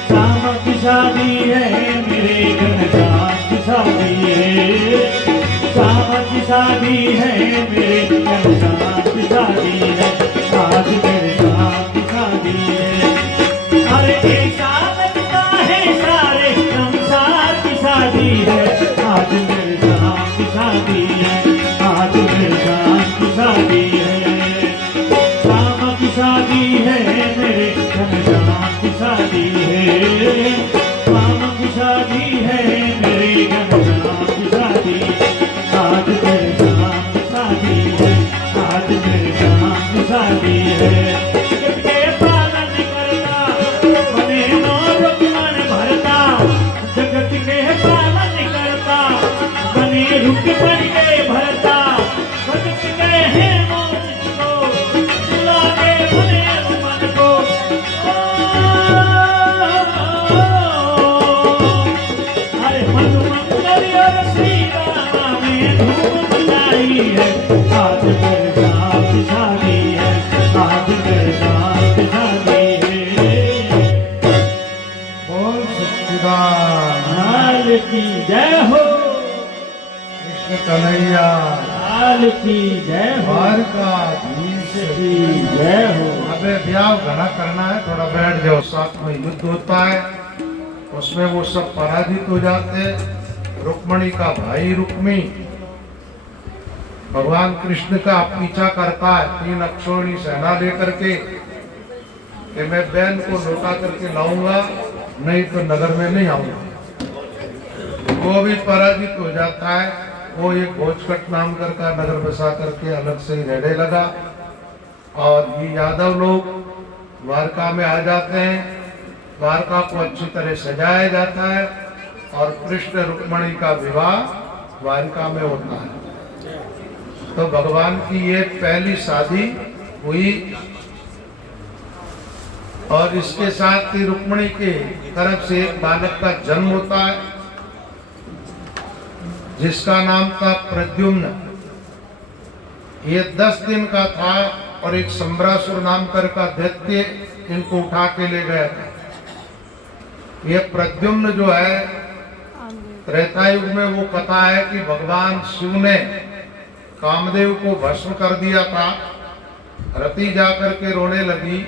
शाम की शादी है मेरे घर शाम की शादी है शाम की शादी है मेरे घर शाम की शादी है आज मेरे शाम की शादी है अरे ऐसा लगता है सारे संसार की शादी है आज मेरे शाम की शादी है आज मेरे शाम की शादी है शाम की शादी है मेरे घर शाम की शादी है शाम की शादी है मेरे घर शाम की शादी आज मेरे शाम की शादी है आज मेरे शाम की शादी है जगत के पालन करता बने मोर मन भरता जगत के पालन करता बने रुक पड़ के भरता जगत के है मोच को लागे बने मन को अरे मधु मंगल और श्री राम में धूम मचाई है आज मेरे शाम की शादी है आज मेरे शाम की शादी है बोल सच्चिदानंद लाल की जय हो कृष्ण कन्हैया लाल की जय हो द्वारकाधीश की जय हो अबे ब्याह घना करना है थोड़ा बैठ जाओ साथ में युद्ध होता है उसमें वो सब पराजित हो जाते हैं। रुक्मणी का भाई रुक्मी भगवान कृष्ण का पीछा करता है 3 अक्षौणी सेना लेकर के कि मैं बहन को लौटा करके लाऊंगा नहीं तो नगर में नहीं आऊंगा। वो भी पराजित हो जाता है। वो एक भोजकट नाम का नगर बसा करके अलग से ही रहने लगा और ये यादव लोग द्वारका में आ जाते हैं। द्वारका को अच्छी तरह सजाया जाता है और कृष्ण रुक्मणी का विवाह द्वारका में होता है। तो भगवान की ये पहली शादी हुई और इसके साथ ही रुक्मणी के तरफ से एक बालक का जन्म होता है जिसका नाम था प्रद्युम्न। ये 10 दिन का था और एक सम्रासुर नाम का दैत्य इनको उठा के ले गया था। ये प्रद्युम्न जो है त्रेता युग में वो कथा है कि भगवान शिव ने कामदेव को भस्म कर दिया था। रति जाकर के रोने लगी।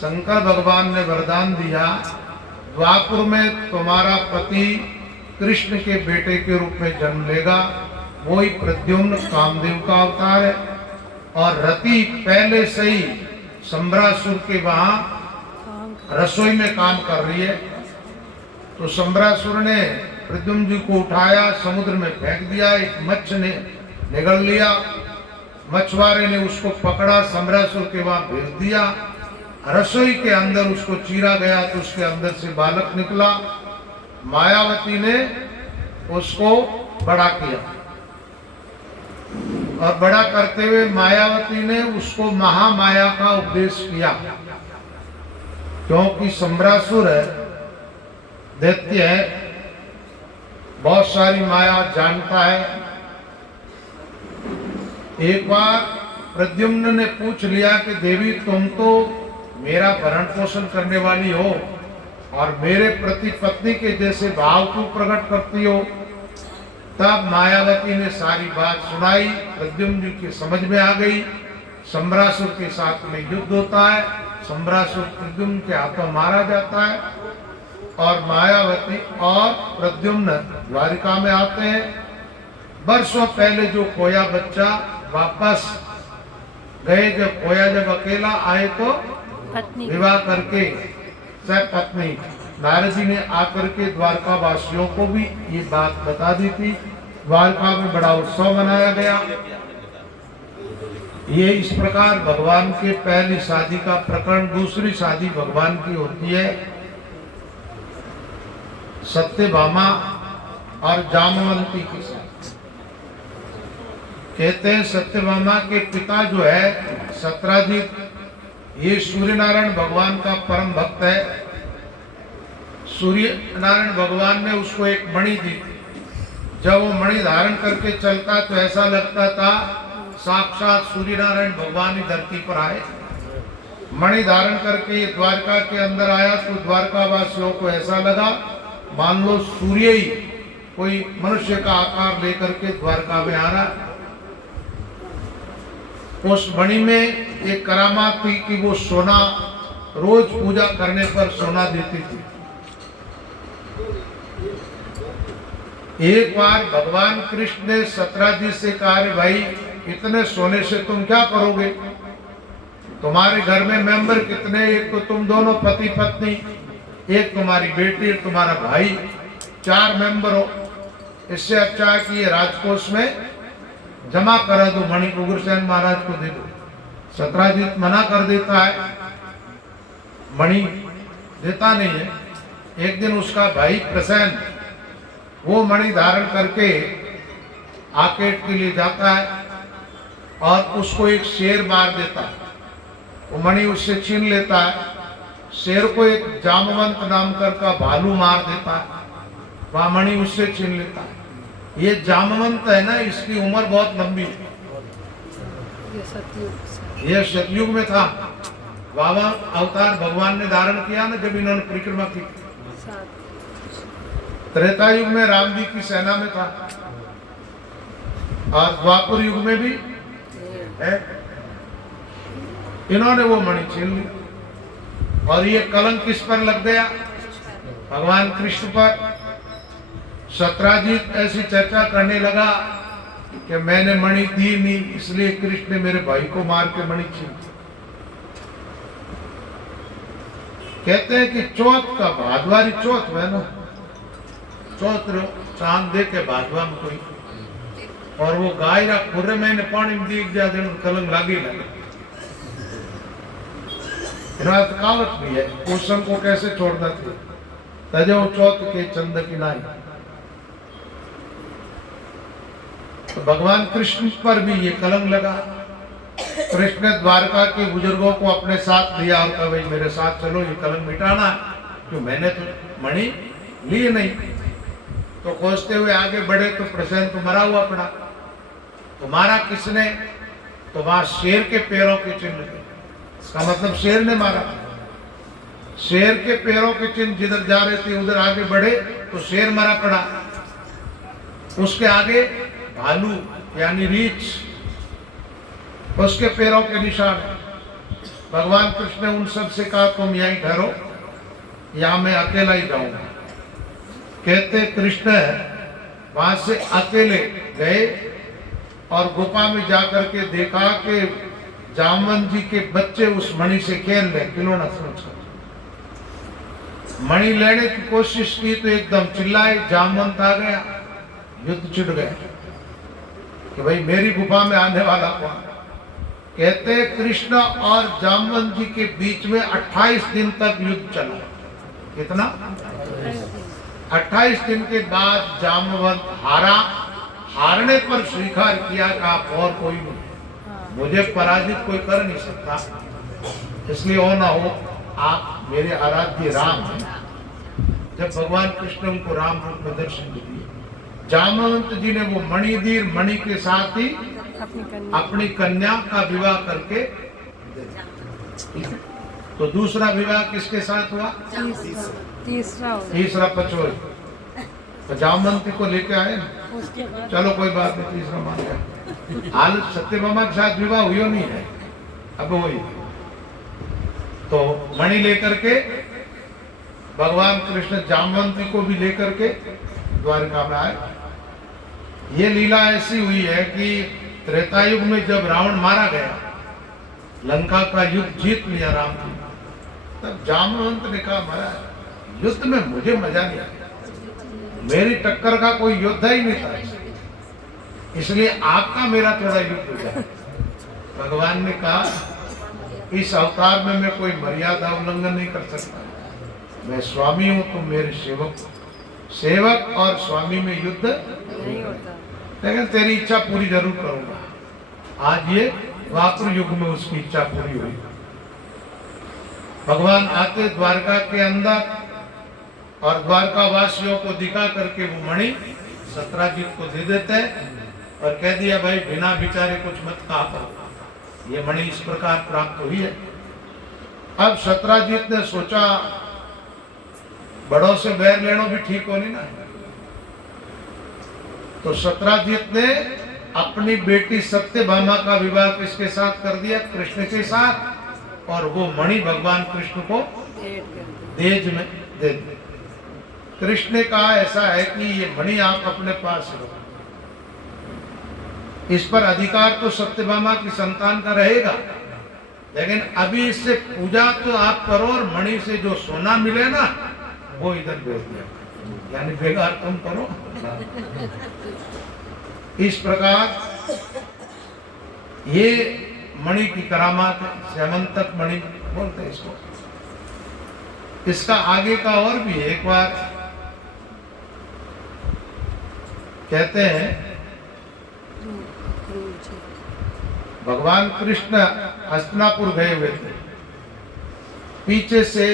शंकर भगवान ने वरदान दिया द्वापुर में तुम्हारा पति कृष्ण के बेटे के रूप में जन्म लेगा। वही प्रद्युम्न कामदेव का अवतार है। और रति पहले से ही सम्रासुर के वहां रसोई में काम कर रही है। तो सम्रासुर ने प्रद्युम्न जी को उठाया, समुद्र में फेंक दिया। एक मच्छ ने निगल लिया। मछुआरे ने उसको पकड़ा, सम्रासुर के वहां भेज दिया। रसोई के अंदर उसको चीरा गया तो उसके अंदर से बालक निकला। मायावती ने उसको बड़ा किया और बड़ा करते हुए मायावती ने उसको महामाया का उपदेश किया, क्योंकि सम्रासुर है, दैत्य है, बहुत सारी माया जानता है। एक बार प्रद्युम्न ने पूछ लिया कि देवी तुम तो मेरा भरण पोषण करने वाली हो और मेरे प्रति पत्नी के जैसे भाव क्यों प्रकट करती हो। तब मायावती ने सारी बात सुनाई, प्रद्युम्न जी की समझ में आ गई। सम्रासुर के साथ में युद्ध होता है, सम्रासुर प्रद्युम्न के हाथों मारा जाता है और मायावती और प्रद्युम्न द्वारिका में आते हैं। वर्षों पहले जो खोया बच्चा वापस गए, जब खोया जब अकेला आए तो विवाह करके सह पत्नी नारद जी ने आकर के द्वारका वासियों को भी ये बात बता दी थी। द्वारका में बड़ा उत्सव मनाया गया। ये इस प्रकार भगवान के पहली शादी का प्रकरण। दूसरी शादी भगवान की होती है सत्यभामा और जामवंती के साथ। कहते हैं सत्यभामा के पिता जो है सत्राजित, ये सूर्य नारायण भगवान का परम भक्त है। सूर्य नारायण भगवान ने उसको एक मणि दी। जब वो मणि धारण करके चलता तो ऐसा लगता था साक्षात सूर्य नारायण भगवान ही धरती पर आए। मणि धारण करके ये द्वारका के अंदर आया तो द्वारका वासियों को ऐसा लगा मान लो सूर्य ही कोई मनुष्य का आकार लेकर के द्वारका में आ रहा। उस मणि में एक करामात थी कि वो सोना रोज पूजा करने पर सोना देती थी। एक बार भगवान कृष्ण ने सत्राजित से कहा, भाई इतने सोने से तुम क्या करोगे? तुम्हारे घर में मेंबर कितने? एक तो तुम दोनों पति पत्नी, एक तुम्हारी बेटी, एक तुम्हारा भाई, 4 मेंबर हो। इससे अच्छा है कि ये राजकोष में जमा करा दो, मणि उग्रसेन महाराज को दे दो। सत्राजित मना कर देता है, मणि देता नहीं है। एक दिन उसका भाई प्रसेन वो मणि धारण करके आकेट के लिए जाता है और उसको एक शेर मार देता है। वो मणि उससे छीन लेता है। शेर को एक जामवंत नाम का भालू मार देता है, वह मणि उससे छीन लेता है। ये जामवंत है ना, इसकी उम्र बहुत लंबी है। ये सतयुग में था। बाबा अवतार भगवान ने धारण किया ना जब इन्होंने परिक्रमा की। त्रेता युग में राम जी की सेना में था और द्वापर युग में भी है। इन्होंने वो मणि छीन ली और ये कलंक किस पर लग गया? भगवान कृष्ण पर। सत्राजित ऐसी चर्चा करने लगा कि मैंने मणि दी नहीं, इसलिए कृष्ण ने मेरे भाई को मार के मणि छीन। कहते हैं कि चौथ का भादवारी चौथ है ना, चौथ चांद दे के भादवा में कोई और वो गाय रा पूरे महीने पानी में दीख जा दे कलंक लागे लगे। कहावत भी है, पोषण को कैसे छोड़ना थे तजो चौथ के चंद की नाई। तो भगवान कृष्ण पर भी ये कलंक लगा। कृष्ण ने द्वारका के बुजुर्गों को अपने साथ लिया और कहा भाई मेरे साथ चलो, ये कलंक मिटाना, क्यों मैंने तो मणि ली नहीं। तो खोजते हुए आगे बढ़े तो प्रसन्न तो मरा हुआ पड़ा। तुम्हारा किसने? तो वहां शेर के पैरों के चिन्ह थे। इसका मतलब शेर ने मारा। शेर के पैरों के चिन्ह जिधर जा रहे थे उधर आगे बढ़े तो शेर मरा पड़ा। उसके आगे भालू यानी रीछ, उसके पैरों के निशान। भगवान कृष्ण ने उन सब से कहा तुम यहीं ठहरो, यहां मैं अकेला ही जाऊंगा। कहते कृष्ण वहां से अकेले गए और गुफा में जाकर के देखा कि जामवंत जी के बच्चे उस मणि से खेल रहे, खिलौना समझकर। मणि लेने की कोशिश की तो एकदम चिल्लाए, जामवंत आ गया, युद्ध छिड़ गया कि भाई मेरी गुफा में आने वाला कौन? कहते हैं कृष्ण और जामवंत जी के बीच में 28 दिन तक युद्ध चला। कितना? 28 दिन के बाद जामवंत हारा। हारने पर स्वीकार किया कि आप और कोई नहीं, मुझे पराजित कोई कर नहीं सकता, इसलिए हो ना हो आप मेरे आराध्य राम हैं। जब भगवान कृष्ण उनको राम रूप में दर्शन दिए, जामवंत जी ने वो मणिधीर मणि के साथ ही अपनी कन्या का विवाह करके दे दिया। तो दूसरा विवाह किसके साथ हुआ? तीसरा पचोर। तो जामवंती को लेके आए ना, चलो कोई बात नहीं, तीसरा मान गया। हाल सत्यभामा के साथ विवाह हुई नहीं है, अब वही। तो मणि लेकर के भगवान कृष्ण जामवंती को भी लेकर के द्वारका में आए। ये लीला ऐसी हुई है कि त्रेता युग में जब रावण मारा गया, लंका का युद्ध जीत लिया राम जी, तब जामवंत ने कहा महाराज युद्ध में मुझे मजा नहीं आया, मेरी टक्कर का कोई योद्धा ही नहीं था, इसलिए आपका मेरा थोड़ा युद्ध हो जाए। भगवान ने कहा इस अवतार में मैं कोई मर्यादा उल्लंघन नहीं कर सकता, मैं स्वामी हूं, तुम मेरे सेवक। सेवक और स्वामी में युद्ध नहीं होता, लेकिन तेरी इच्छा पूरी जरूर करूंगा। आज ये द्वापर युग में उसकी इच्छा पूरी हुई। भगवान आते द्वारका के अंदर और द्वारका वासियों को दिखा करके वो मणि सत्राजित को दे देते हैं और कह दिया भाई बिना विचारे कुछ मत कहा करो, ये मणि इस प्रकार प्राप्त हुई है। अब सत्राजित ने सोचा बड़ों से बैर लेना भी ठीक होनी ना, तो सत्राजित ने अपनी बेटी सत्यभामा का विवाह किसके साथ कर दिया? कृष्ण के साथ। और वो मणि भगवान कृष्ण को देज में दे दी। कृष्ण ने कहा ऐसा है कि ये मणि आप अपने पास रखो, इस पर अधिकार तो सत्यभामा की संतान का रहेगा, लेकिन अभी इससे पूजा तो आप करो और मणि से जो सोना मिले ना वो इधर भेज दिया, यानी बेगार तुम करो। इस प्रकार ये मणि की करामात स्यमंतक मणि बोलते हैं इसको। इसका आगे का और भी एक बार कहते हैं, भगवान कृष्ण हस्तिनापुर गए हुए थे, पीछे से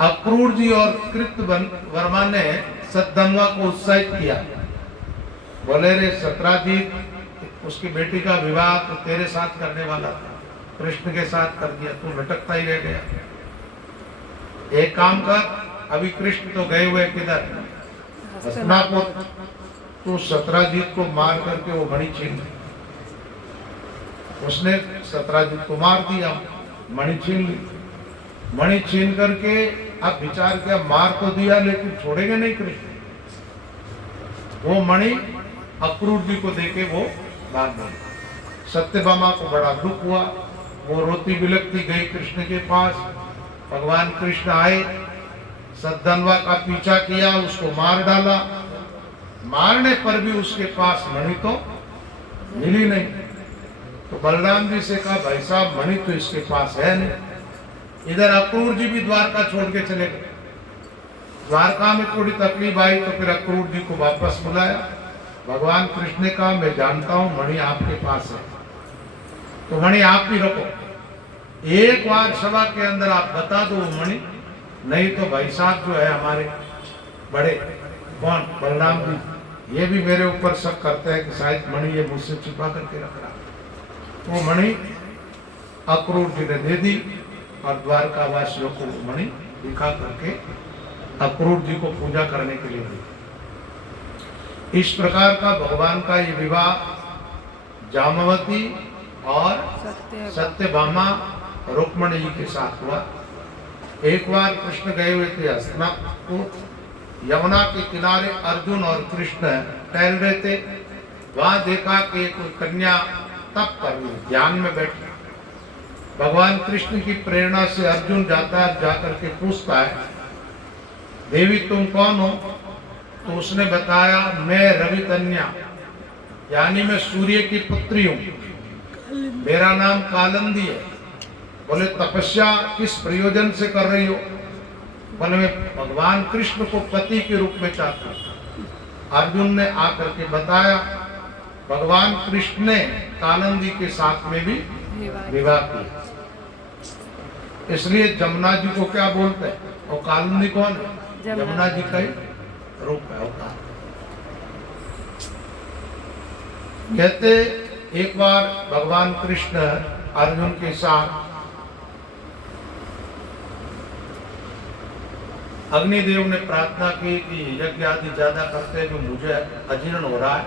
अक्रूर जी और कृतवर्मा ने सतधन्वा को उत्साहित किया, बोले रे सत्राजित उसकी बेटी का विवाह तो तेरे साथ करने वाला था, कृष्ण के साथ कर दिया, तू भटकता ही रह गया। एक काम कर, अभी कृष्ण तो गए हुए किधर? हस्तिनापुर, तू सत्राजित को मार करके वो मणि छीन। उसने सत्राजित को मार दिया, मणि छीन ली। मणि छीन करके अब विचार किया मार तो दिया लेकिन छोड़ेंगे नहीं कृष्ण। वो मणि अक्रूर जी को देके वो भाग गए। सत्यभामा को बड़ा दुख हुआ, वो रोती बिलखती गई कृष्ण के पास। भगवान कृष्ण आए, सतधन्वा का पीछा किया, उसको मार डाला। मारने पर भी उसके पास मणि तो मिली नहीं। तो बलराम जी से कहा भाई साहब मणि तो इसके पास है नहीं। इधर अक्रूर जी भी द्वारका छोड़ के चले गए। द्वारका में थोड़ी तकलीफ आई तो फिर अक्रूर जी को वापस बुलाया। भगवान कृष्ण ने कहा मैं जानता हूं मणि आपके पास है, तो मणि आप भी रखो, एक बार सभा के अंदर आप बता दो वो मणि, नहीं तो भाई साहब जो है हमारे बड़े कौन बलराम जी, ये भी मेरे ऊपर शक करते हैं कि शायद मणि ये मुझसे छुपा करके रख रहा। वो मणि अक्रूर जी ने दे दी और द्वारका वासियों को मणि दिखा करके अक्रूर जी को पूजा करने के लिए दी। इस प्रकार का भगवान का ये विवाह जामवती और सत्यभामा रुक्मणी जी के साथ हुआ। एक बार कृष्ण गए हुए थे हस्तिनापुर, यमुना के किनारे अर्जुन और कृष्ण टहल रहे थे। वहां देखा कि कोई कन्या तप कर रही, ध्यान में बैठी। भगवान कृष्ण की प्रेरणा से अर्जुन जाता है, जाकर के पूछता है देवी तुम कौन हो? तो उसने बताया मैं रवि कन्या, यानी मैं सूर्य की पुत्री हूँ, मेरा नाम कालंदी है। बोले तपस्या किस प्रयोजन से कर रही हो? बोले मैं भगवान कृष्ण को पति के रूप में चाहता हूँ। अर्जुन ने आकर के बताया भगवान कृष्ण ने कालंदी के साथ में भी विवाह किया। इसलिए जमुना जी को क्या बोलते हैं? और कालंदी कौन है? जमुना जी का ही रूप है, अवतार। कहते एक बार भगवान कृष्ण अर्जुन के साथ अग्निदेव ने प्रार्थना की कि यज्ञ आदि ज्यादा करते हैं, जो मुझे अजीर्ण हो रहा है,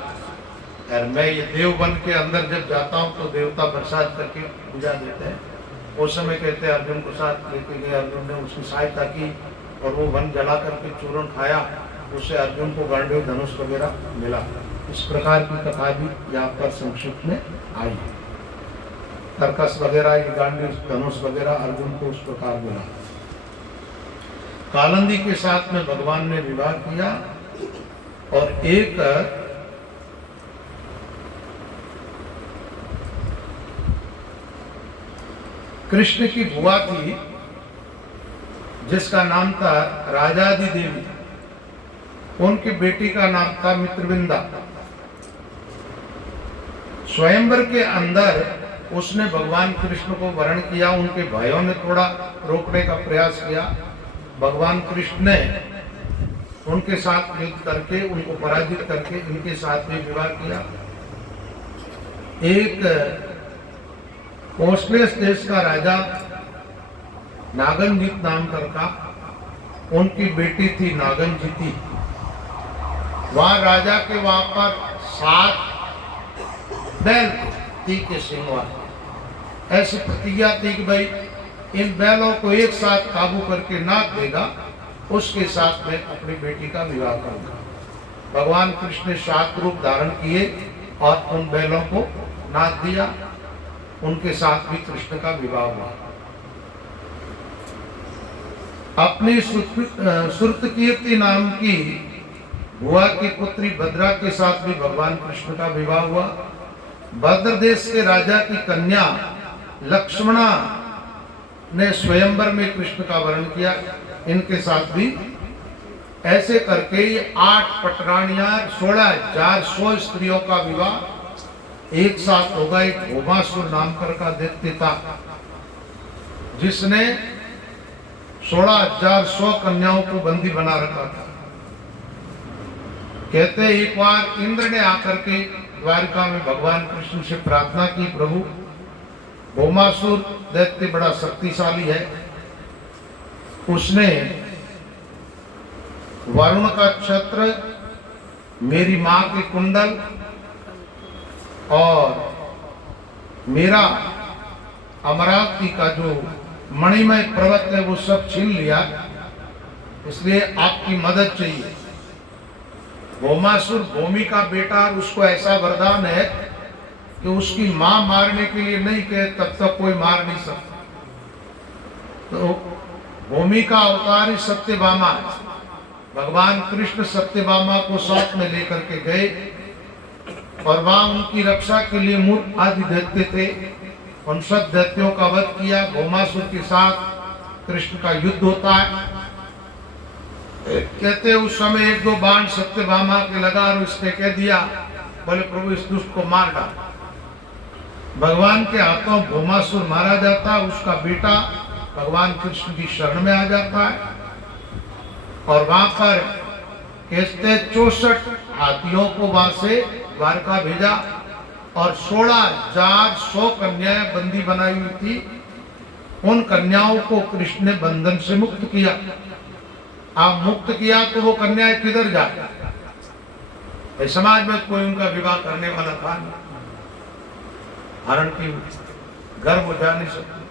और मैं ये देव बन के अंदर जब जाता हूँ तो देवता प्रसाद करके पूजा देते हैं। उस समय कहते हैं अर्जुन को साथ लेके गए, अर्जुन ने उसकी सहायता की और वो वन जला करके चूर्ण खाया, उससे अर्जुन को गांडीव धनुष वगैरह मिला। इस प्रकार की कथा भी यहाँ पर संक्षिप्त में आई है। तर्कस वगैरह, गांडीव धनुष वगैरह अर्जुन को उस प्रकार मिला। कालंदी के साथ में भगवान ने विवाह किया और एक कृष्ण की बुआ थी जिसका नाम था राजादी देवी, उनकी बेटी का नाम था मित्रविंदा। स्वयंवर के अंदर उसने भगवान कृष्ण को वरण किया। उनके भाइयों ने थोड़ा रोकने का प्रयास किया। भगवान कृष्ण ने उनके साथ युद्ध करके उनको पराजित करके इनके साथ में विवाह किया। एक कोसलेस देश का राजा नागनजीत नाम का, उनकी बेटी थी नागनजीती। वहां राजा के वहां पर 7 बैल थी के सिंह वाले। ऐसी प्रतिज्ञा थी कि भाई इन बैलों को एक साथ काबू करके नाच देगा, उसके साथ में अपनी बेटी का विवाह करूंगा। भगवान कृष्ण ने 7 रूप धारण किए और उन बैलों को नाच दिया। उनके साथ भी कृष्ण का विवाह हुआ। अपनी सुरतकीर्ति नाम की बुआ की पुत्री भद्रा के साथ भी भगवान कृष्ण का विवाह हुआ। भद्र देश के राजा की कन्या लक्ष्मणा ने स्वयंवर में कृष्ण का वर्ण किया। इनके साथ भी ऐसे करके ये 8 पटरानियां 16,100 स्त्रियों का विवाह एक साथ होगा। एक भौमासुर नाम का दैत्य था जिसने 16,100 कन्याओं को बंदी बना रखा था। कहते एक बार इंद्र ने आकर के द्वारिका में भगवान कृष्ण से प्रार्थना की, प्रभु भौमासुर दैत्य बड़ा शक्तिशाली है, उसने वरुण का छत्र, मेरी मां के कुंडल और मेरा अमरावती का जो मणिमय पर्वत है वो सब छीन लिया, इसलिए आपकी मदद चाहिए। भौमासुर भूमि का बेटा, उसको ऐसा वरदान है कि उसकी मां मारने के लिए नहीं कहे तब तक कोई मार नहीं सकता। तो भूमि का अवतार ही सत्यभामा है। भगवान कृष्ण सत्यभामा को साथ में लेकर के गए और वहां उनकी रक्षा के लिए मूर्ख आदि दैत्य थे। उन सब दैत्यों का वध किया। भौमासुर के साथ कृष्ण का युद्ध होता है। कहते उस समय 1-2 बाण सत्यभामा के लगा और उसने कह दिया, बोले प्रभु इस दुष्ट को मार डाल। भगवान के हाथों भौमासुर मारा जाता। उसका बेटा भगवान कृष्ण की शरण में आ जाता है और वहां पर कहते 64 हाथियों को वहां से द्वारका भेजा और 16,100 कन्याएं बंदी बनाई हुई थी। उन कन्याओं को कृष्ण ने बंधन से मुक्त किया। आप मुक्त किया तो वो कन्याएं किधर जाए? समाज में कोई उनका विवाह करने वाला था नहीं, हरण की गर्भ हो जा नहीं सकती।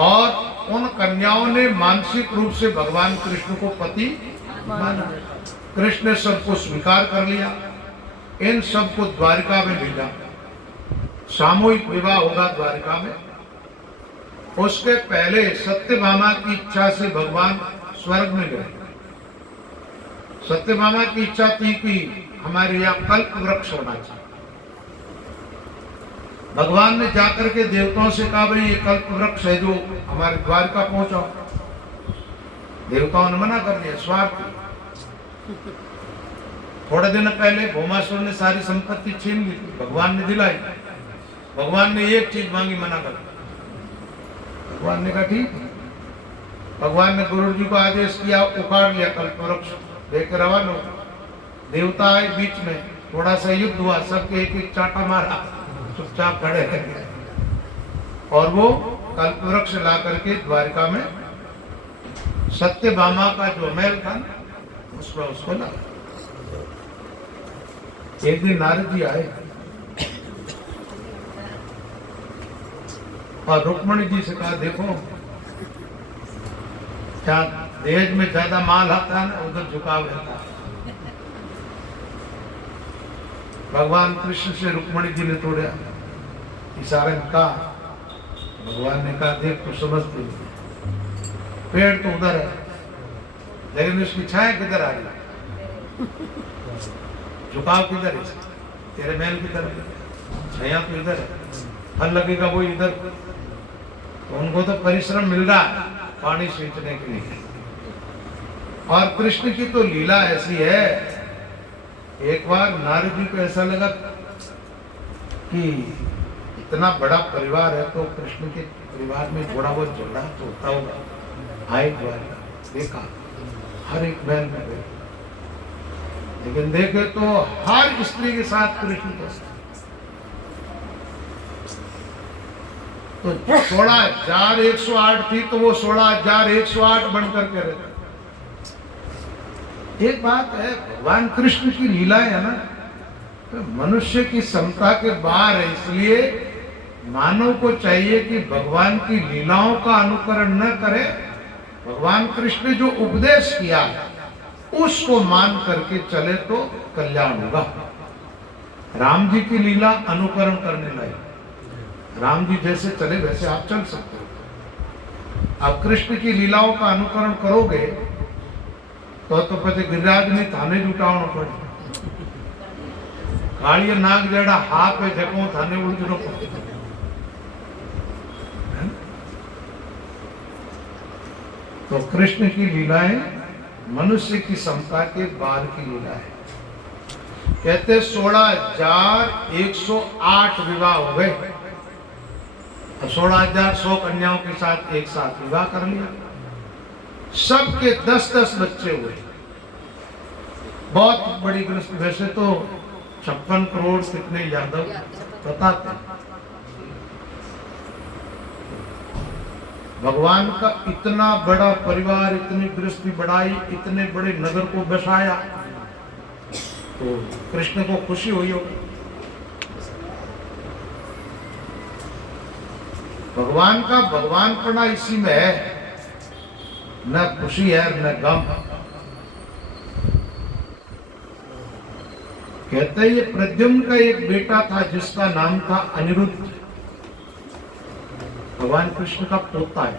और उन कन्याओं ने मानसिक रूप से भगवान कृष्ण को पति माना। कृष्ण ने सबको स्वीकार कर लिया। इन सबको द्वारिका में भेजा। सामूहिक विवाह होगा द्वारिका में। उसके पहले सत्यभामा की इच्छा से भगवान स्वर्ग में गए। सत्यभामा की इच्छा थी कि हमारे यहाँ कल्प वृक्ष होना चाहिए। भगवान ने जाकर के देवताओं से कहा भाई ये कल्प वृक्ष है जो हमारे द्वारका पहुंचाओ। देवताओं ने मना कर दिया, स्वार्थ। थोड़े दिन पहले भौमासुर ने सारी संपत्ति छीन ली, भगवान ने दिलाई। भगवान ने एक चीज मांगी, मना कर। भगवान ने कहा ठीक है। भगवान ने गुरु जी को आदेश किया, उखाड़ लिया कल्प वृक्ष, लेकर रवाना हो। देवता आए बीच में, थोड़ा सा युद्ध हुआ, सबके एक एक चाटा मारा, चुपचाप खड़े रहे और वो कल्प वृक्ष ला करके द्वारका में सत्यभामा का जो महल था उसमें उसको ला। एक दिन नारद जी आए और रुक्मणी जी से कहा देखो क्या दहेज में ज्यादा माल आता है ना, उधर झुकाव रहता है। भगवान कृष्ण से रुक्मणी जी ने तोड़ा इशारे में कहा। भगवान ने कहा देख तू समझती नहीं, पेड़ तो उधर है लेकिन उसकी छाया किधर आ रही, झुकाव किधर है, तेरे महल की तरफ, छाया तो इधर है, फल लगेगा वो इधर। तो उनको तो परिश्रम मिल रहा है पानी सींचने के लिए। और कृष्ण की तो लीला ऐसी है, एक बार नारद जी को ऐसा लगा कि इतना बड़ा परिवार है तो कृष्ण के परिवार में थोड़ा बहुत झगड़ा तो होता होगा। आए द्वारका, देखा हर एक महल में गए, लेकिन देखे तो हर स्त्री के साथ कृष्ण के साथ तो 16,108 थी तो वो 16,108 बनकर के रहते। एक बात है, भगवान कृष्ण की लीलाएं है ना, तो मनुष्य की क्षमता के बाहर है। इसलिए मानव को चाहिए कि भगवान की लीलाओं का अनुकरण न करे, भगवान कृष्ण ने जो उपदेश किया उसको मान करके चले तो कल्याण होगा। राम जी की लीला अनुकरण करने लायक, राम जी जैसे चले वैसे आप चल सकते हो। आप कृष्ण की लीलाओं का अनुकरण करोगे तो पति गिरिराज ने थाने जुटावनो पड़े, कालिया नाग जड़ा हा पे जको थाने उलझनो पड़े। तो कृष्ण की लीलाएं मनुष्य की क्षमता के बाहर की लीला है। कहते 16,108 विवाह हो गए, 16,100 कन्याओं के साथ एक साथ विवाह कर लिया। सबके 10-10 बच्चे हुए, बहुत बड़ी गृहस्थी। वैसे तो 56 करोड़ कितने यादव बताते। भगवान का इतना बड़ा परिवार, इतनी गृहस्थी बढ़ाई, इतने बड़े नगर को बसाया, तो कृष्ण को खुशी हुई होगी। भगवान का भगवानपना इसी में है, न खुशी है न गम। कहते हैं ये प्रद्युम्न का एक बेटा था जिसका नाम था अनिरुद्ध, भगवान कृष्ण का पोता है।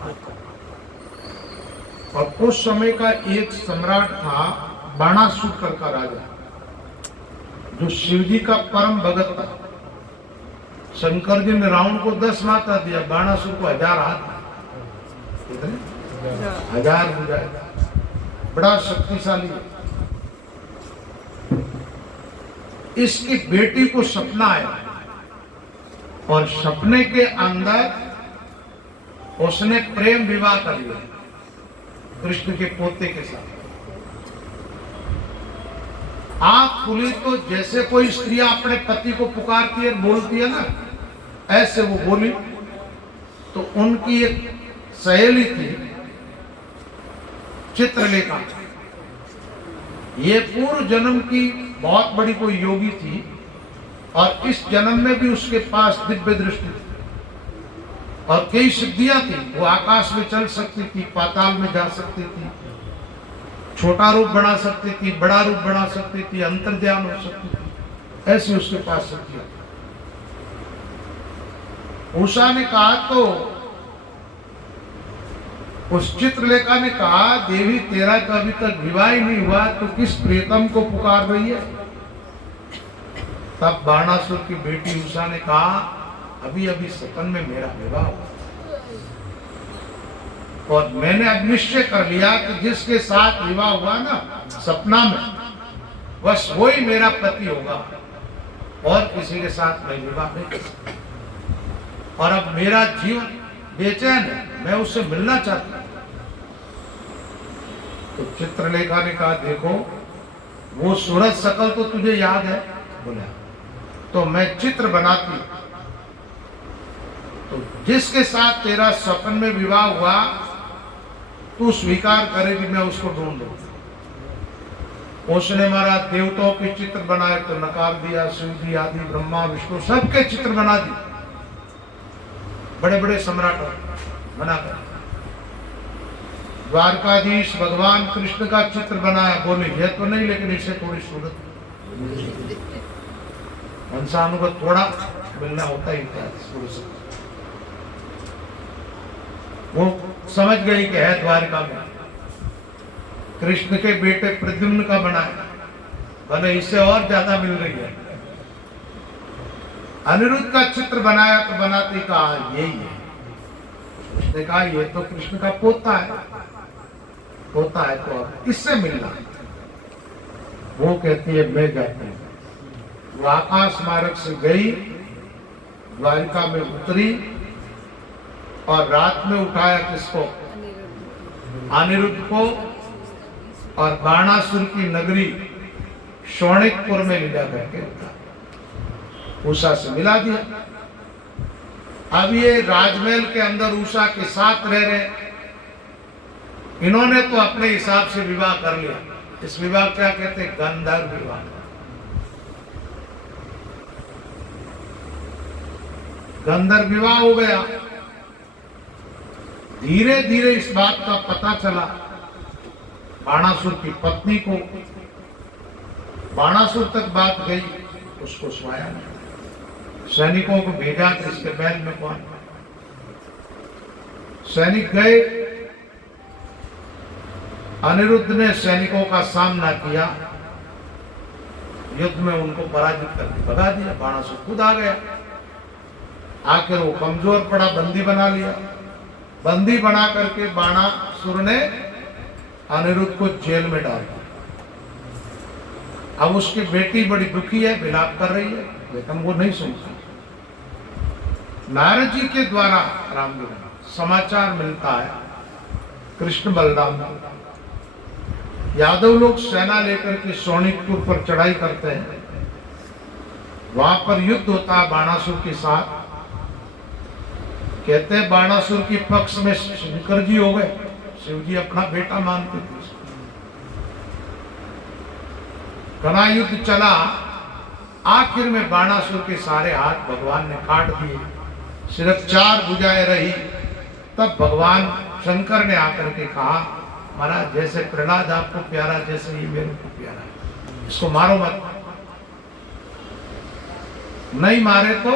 और उस समय का एक सम्राट था बाणासुर का राजा, जो शिव जी का परम भगत था। शंकर जी ने रावण को 10 माता दिया, बाणासुर को 1000 हाथ। कितने? 1000 बुझाए। बड़ा शक्तिशाली है। इसकी बेटी को सपना आया और सपने के अंदर उसने प्रेम विवाह कर लिया कृष्ण के पोते के साथ। आंख खुली तो जैसे कोई स्त्री अपने पति को पुकारती है, बोलती है ना, ऐसे वो बोली। तो उनकी एक सहेली थी चित्रलेखा, ये पूर्व जन्म की बहुत बड़ी कोई योगी थी और इस जन्म में भी उसके पास दिव्य दृष्टि थी और कई सिद्धियां थी। वो आकाश में चल सकती थी, पाताल में जा सकती थी, छोटा रूप बना सकती थी, बड़ा रूप बना सकती थी, अंतर्ध्यान हो सकती थी, ऐसी उसके पास सिद्धियां थी। उषा ने कहा तो उस चित्रलेखा ने कहा, देवी तेरा तो अभी तक विवाह ही नहीं हुआ, तो किस प्रियतम को पुकार रही है? तब बाणासुर की बेटी उषा ने कहा, अभी अभी सपन में मेरा विवाह हुआ और मैंने अब निश्चय कर लिया कि जिसके साथ विवाह हुआ ना सपना में, बस वही मेरा पति होगा और किसी के साथ मैं विवाह नहीं कर सकता। और अब मेरा जीवन बेचैन है, मैं उससे मिलना चाहता हूं। तो चित्रलेखा ने कहा, देखो वो सूरज सकल तो तुझे याद है? बोला, तो मैं चित्र बनाती, तो जिसके साथ तेरा स्वप्न में विवाह हुआ तू स्वीकार करेगी, मैं उसको ढूंढ दूंगा। उसने महाराज देवताओं के चित्र बनाए तो नकार दिया, शिव जी आदि ब्रह्मा विष्णु सबके चित्र बना दिए, बड़े बड़े सम्राट बनाकर। द्वारकाधीश भगवान कृष्ण का चित्र बनाया, बोले ये तो नहीं लेकिन इससे थोड़ी सूरत इंसानों को थोड़ा मिलना होता ही था सूरज से। वो समझ गई कि है द्वारका में। कृष्ण के बेटे प्रद्युम्न का बनाया, भले इससे और ज्यादा मिल रही है। अनिरुद्ध का चित्र बनाया तो बनाते कहा यही है। उसने कहा ये तो कृष्ण का पोता है, पोता है तो अब इससे मिलना। वो कहती है मैं जाती हूँ। वो आकाश मार्ग से गई, द्वारिका में उतरी और रात में उठाया किसको? अनिरुद्ध को, और बाणासुर की नगरी शौणिकपुर में ले जाकर के उषा से मिला दिया। अब ये राजमहल के अंदर उषा के साथ रह रहे, इन्होंने तो अपने हिसाब से विवाह कर लिया। इस विवाह क्या कहते हैं? गंधर्व विवाह। गंधर्व विवाह हो गया। धीरे धीरे इस बात का पता चला बाणासुर की पत्नी को। बाणासुर तक बात गई, उसको सुनाया नहीं। सैनिकों को भेजा कि इसके महल में कौन। सैनिक गए, अनिरुद्ध ने सैनिकों का सामना किया, युद्ध में उनको पराजित करके भगा दिया। बाणासुर खुद आ गया, आखिर वो कमजोर पड़ा, बंदी बना लिया। बंदी बना करके बाणासुर ने अनिरुद्ध को जेल में डाल दिया। अब उसकी बेटी बड़ी दुखी है, विलाप कर रही है, लेकिन वो नहीं सुनता। नारद जी के द्वारा रामलीला समाचार मिलता है कृष्ण बलराम को। यादव लोग सेना लेकर के शौणिकपुर पर चढ़ाई करते हैं। वहां पर युद्ध होता है बाणासुर के साथ। कहते हैं बाणासुर की पक्ष में शंकर जी हो गए। शिव जी अपना बेटा मानते थे। घना युद्ध चला, आखिर में बाणासुर के सारे हाथ भगवान ने काट दिए, सिर्फ 4 भुजाएं रही। तब भगवान शंकर ने आकर के कहा, महाराज जैसे प्रहलाद आपको प्यारा, जैसे ये मेरे को प्यारा है, इसको मारो मत। नहीं मारे तो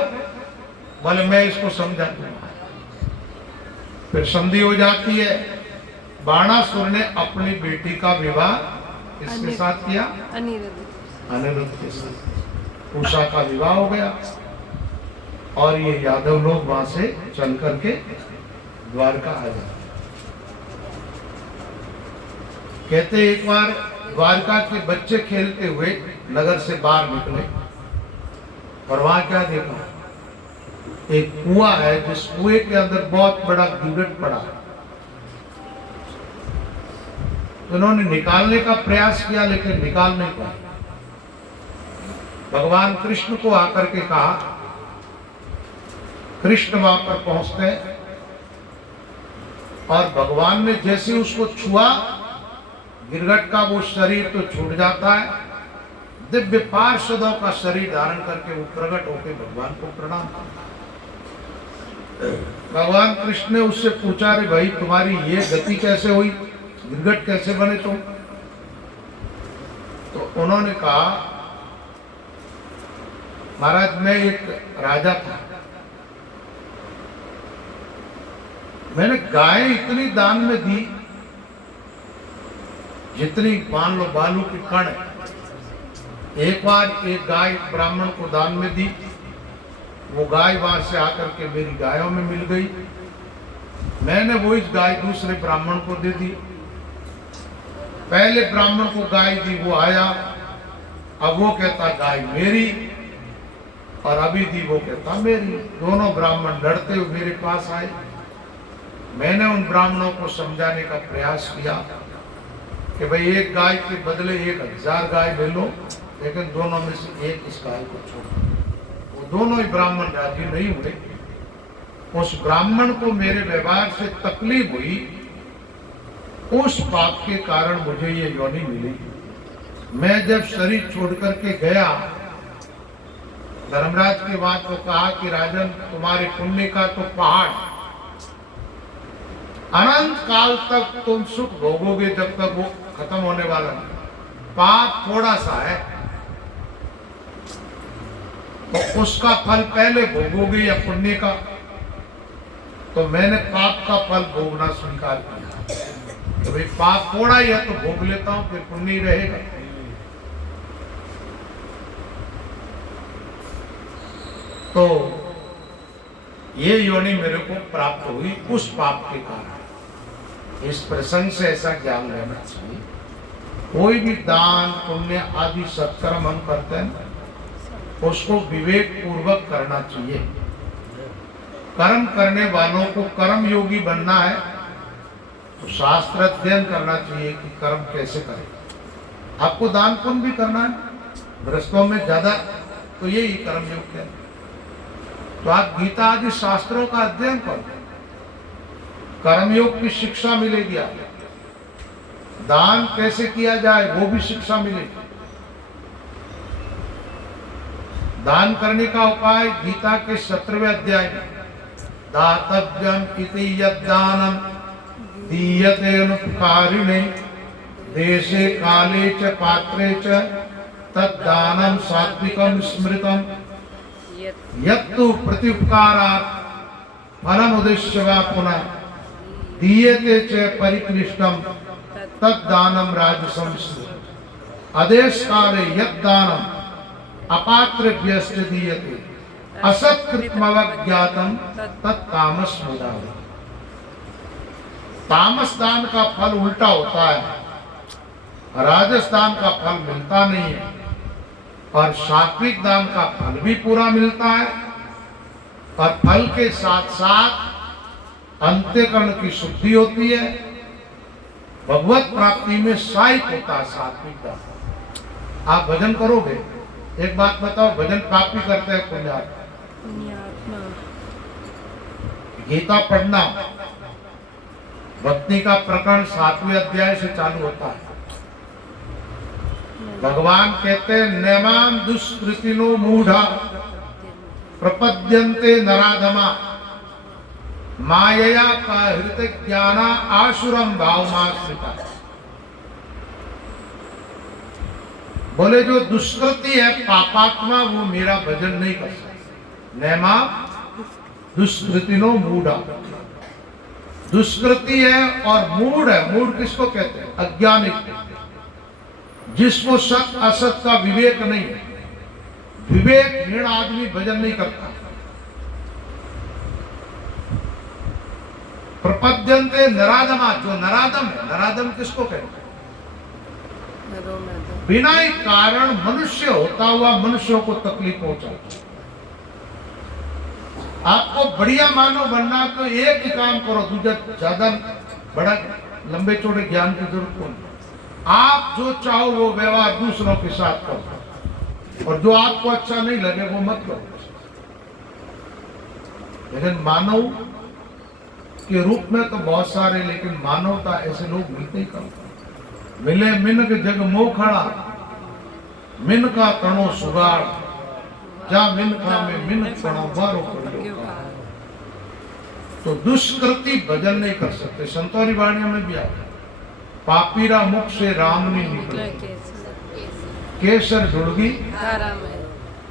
बोले मैं इसको समझा दूंगा। फिर संधि हो जाती है। बाणासुर ने अपनी बेटी का विवाह किसके साथ किया? अनिरुद्ध के साथ। उषा का विवाह हो गया और ये यादव लोग वहां से चल करके द्वारका आ जाते। कहते एक बार द्वारका के बच्चे खेलते हुए नगर से बाहर निकले और वहां क्या देखा? एक कुआं है, जिस कुएं के अंदर बहुत बड़ा गिरगिट पड़ा। उन्होंने निकालने का प्रयास किया लेकिन निकाल नहीं पाए। भगवान कृष्ण को आकर के कहा। कृष्ण वहां पर पहुंचते और भगवान ने जैसे उसको छुआ, गिरगिट का वो शरीर तो छूट जाता है। दिव्य पार्षदों का शरीर धारण करके वो प्रकट होकर भगवान को प्रणाम करता। भगवान कृष्ण ने उससे पूछा, रे भाई तुम्हारी ये गति कैसे हुई, गिरगिट कैसे बने तुम? तो उन्होंने कहा, महाराज मैं एक राजा था, मैंने गाय इतनी दान में दी जितनी मान लो बालू की कण है, एक बार एक गाय ब्राह्मण को दान में दी, वो गाय वहां से आकर के मेरी गायों में मिल गई। मैंने वो इस गाय दूसरे ब्राह्मण को दे दी। पहले ब्राह्मण को गाय दी, वो आया, अब वो कहता गाय मेरी, और अभी दी वो कहता मेरी। दोनों ब्राह्मण लड़ते हुए मेरे पास आए। मैंने उन ब्राह्मणों को समझाने का प्रयास किया कि भाई एक गाय के बदले 1000 गाय ले लो, लेकिन दोनों में से एक इस गाय को छोड़ो। वो दोनों ही ब्राह्मण राजी नहीं हुए। उस ब्राह्मण को मेरे व्यवहार से तकलीफ हुई, उस पाप के कारण मुझे ये योनि मिली। मैं जब शरीर छोड़ करके गया, धर्मराज के बात को कहा कि राजन तुम्हारे पुण्य का तो पहाड़, अनंत काल तक तुम सुख भोगोगे जब तक वो खत्म होने वाला नहीं। पाप थोड़ा सा है तो उसका फल पहले भोगोगे या पुण्य का। तो मैंने पाप का फल भोगना स्वीकार किया। तो भाई पाप थोड़ा ही है तो भोग लेता हूं, फिर पुण्य ही रहेगा। तो ये योनि मेरे को प्राप्त हुई उस पाप के कारण। इस प्रसंग से ऐसा ज्ञान लेना चाहिए, कोई भी दान पुण्य आदि सत्कर्म हम करते हैं उसको विवेक पूर्वक करना चाहिए। कर्म करने वालों को कर्म योगी बनना है तो शास्त्र अध्ययन करना चाहिए कि कर्म कैसे करें। आपको दान पुण्य भी करना है, गृहस्थों में ज्यादा तो यही कर्म योग है। तो आप गीता आदि शास्त्रों का अध्ययन करो, कर्मयोग की शिक्षा मिलेगी। आपको दान कैसे किया जाए वो भी शिक्षा मिलेगी। दान करने का उपाय गीता के 17वें अध्याय में, दातव्यम इति यद्दानम दीयते अनुपकारिणे देशे काले च पात्रे च तद्दानम सात्विकम स्मृतम यत्तु प्रत्युपकारात् फलम उद्देश्य वा पुनः दीयते च परिक्लिष्टम तद्दानम राजसं आदेश काले यद्दानम अपात्रेभ्यश्च दीयते असत्कृतमवज्ञातम तत्तामस मुदावे। तामस दान का फल उल्टा होता है, राजस दान का फल मिलता नहीं है, और सात्विक दान का फल भी पूरा मिलता है, और फल के साथ साथ अंत्यकरण की शुद्धि होती है, भगवत प्राप्ति में सहायक होता है सात्विक दान। आप भजन करोगे, एक बात बताओ, भजन पापी करते हैं पुण्यात्मा? गीता पढ़ना, भक्ति का प्रकरण 7वें अध्याय से चालू होता है। भगवान कहते हैं नैमाम दुष्कृतिनो मूढ़ा प्रपद्यन्ते नराधमा मायया का हृत ज्ञाना आशुरम भावमाश्रिता। बोले जो दुष्कृति है पापात्मा वो मेरा भजन नहीं कर सकता। नैमा दुष्कृतिनो मूढ़ा, दुष्कृति है और मूढ़ है। मूढ़ किसको कहते हैं? अज्ञानी, जिसको सत असत का विवेक नहीं है। विवेकहीन आदमी भजन नहीं करता। प्रपद्यन्ते नराधमा, जो नराधम है, नराधम किसको कहते हैं? बिना ही कारण मनुष्य होता हुआ मनुष्यों को तकलीफ पहुंचाता। आपको बढ़िया मानव बनना तो एक ही काम करो, दूसरा ज्यादा बड़ा लंबे चौड़े ज्ञान की जरूरत नहीं। आप जो चाहो वो व्यवहार दूसरों के साथ करो, और जो आपको अच्छा नहीं लगे वो मत करो। लेकिन मानव के रूप में तो बहुत सारे, लेकिन मानवता ऐसे लोग मिलते ही कम। मिले मिन के जग मोह खड़ा, मिन का तणो सुगाड़, जा मिन खा में मिन तणो बारो पड़ो। तो दुष्कृति भजन नहीं कर सकते। संतोरी वाणियों में भी आता, पापीरा मुख से राम नहीं निकले, केसर ढुड़गी।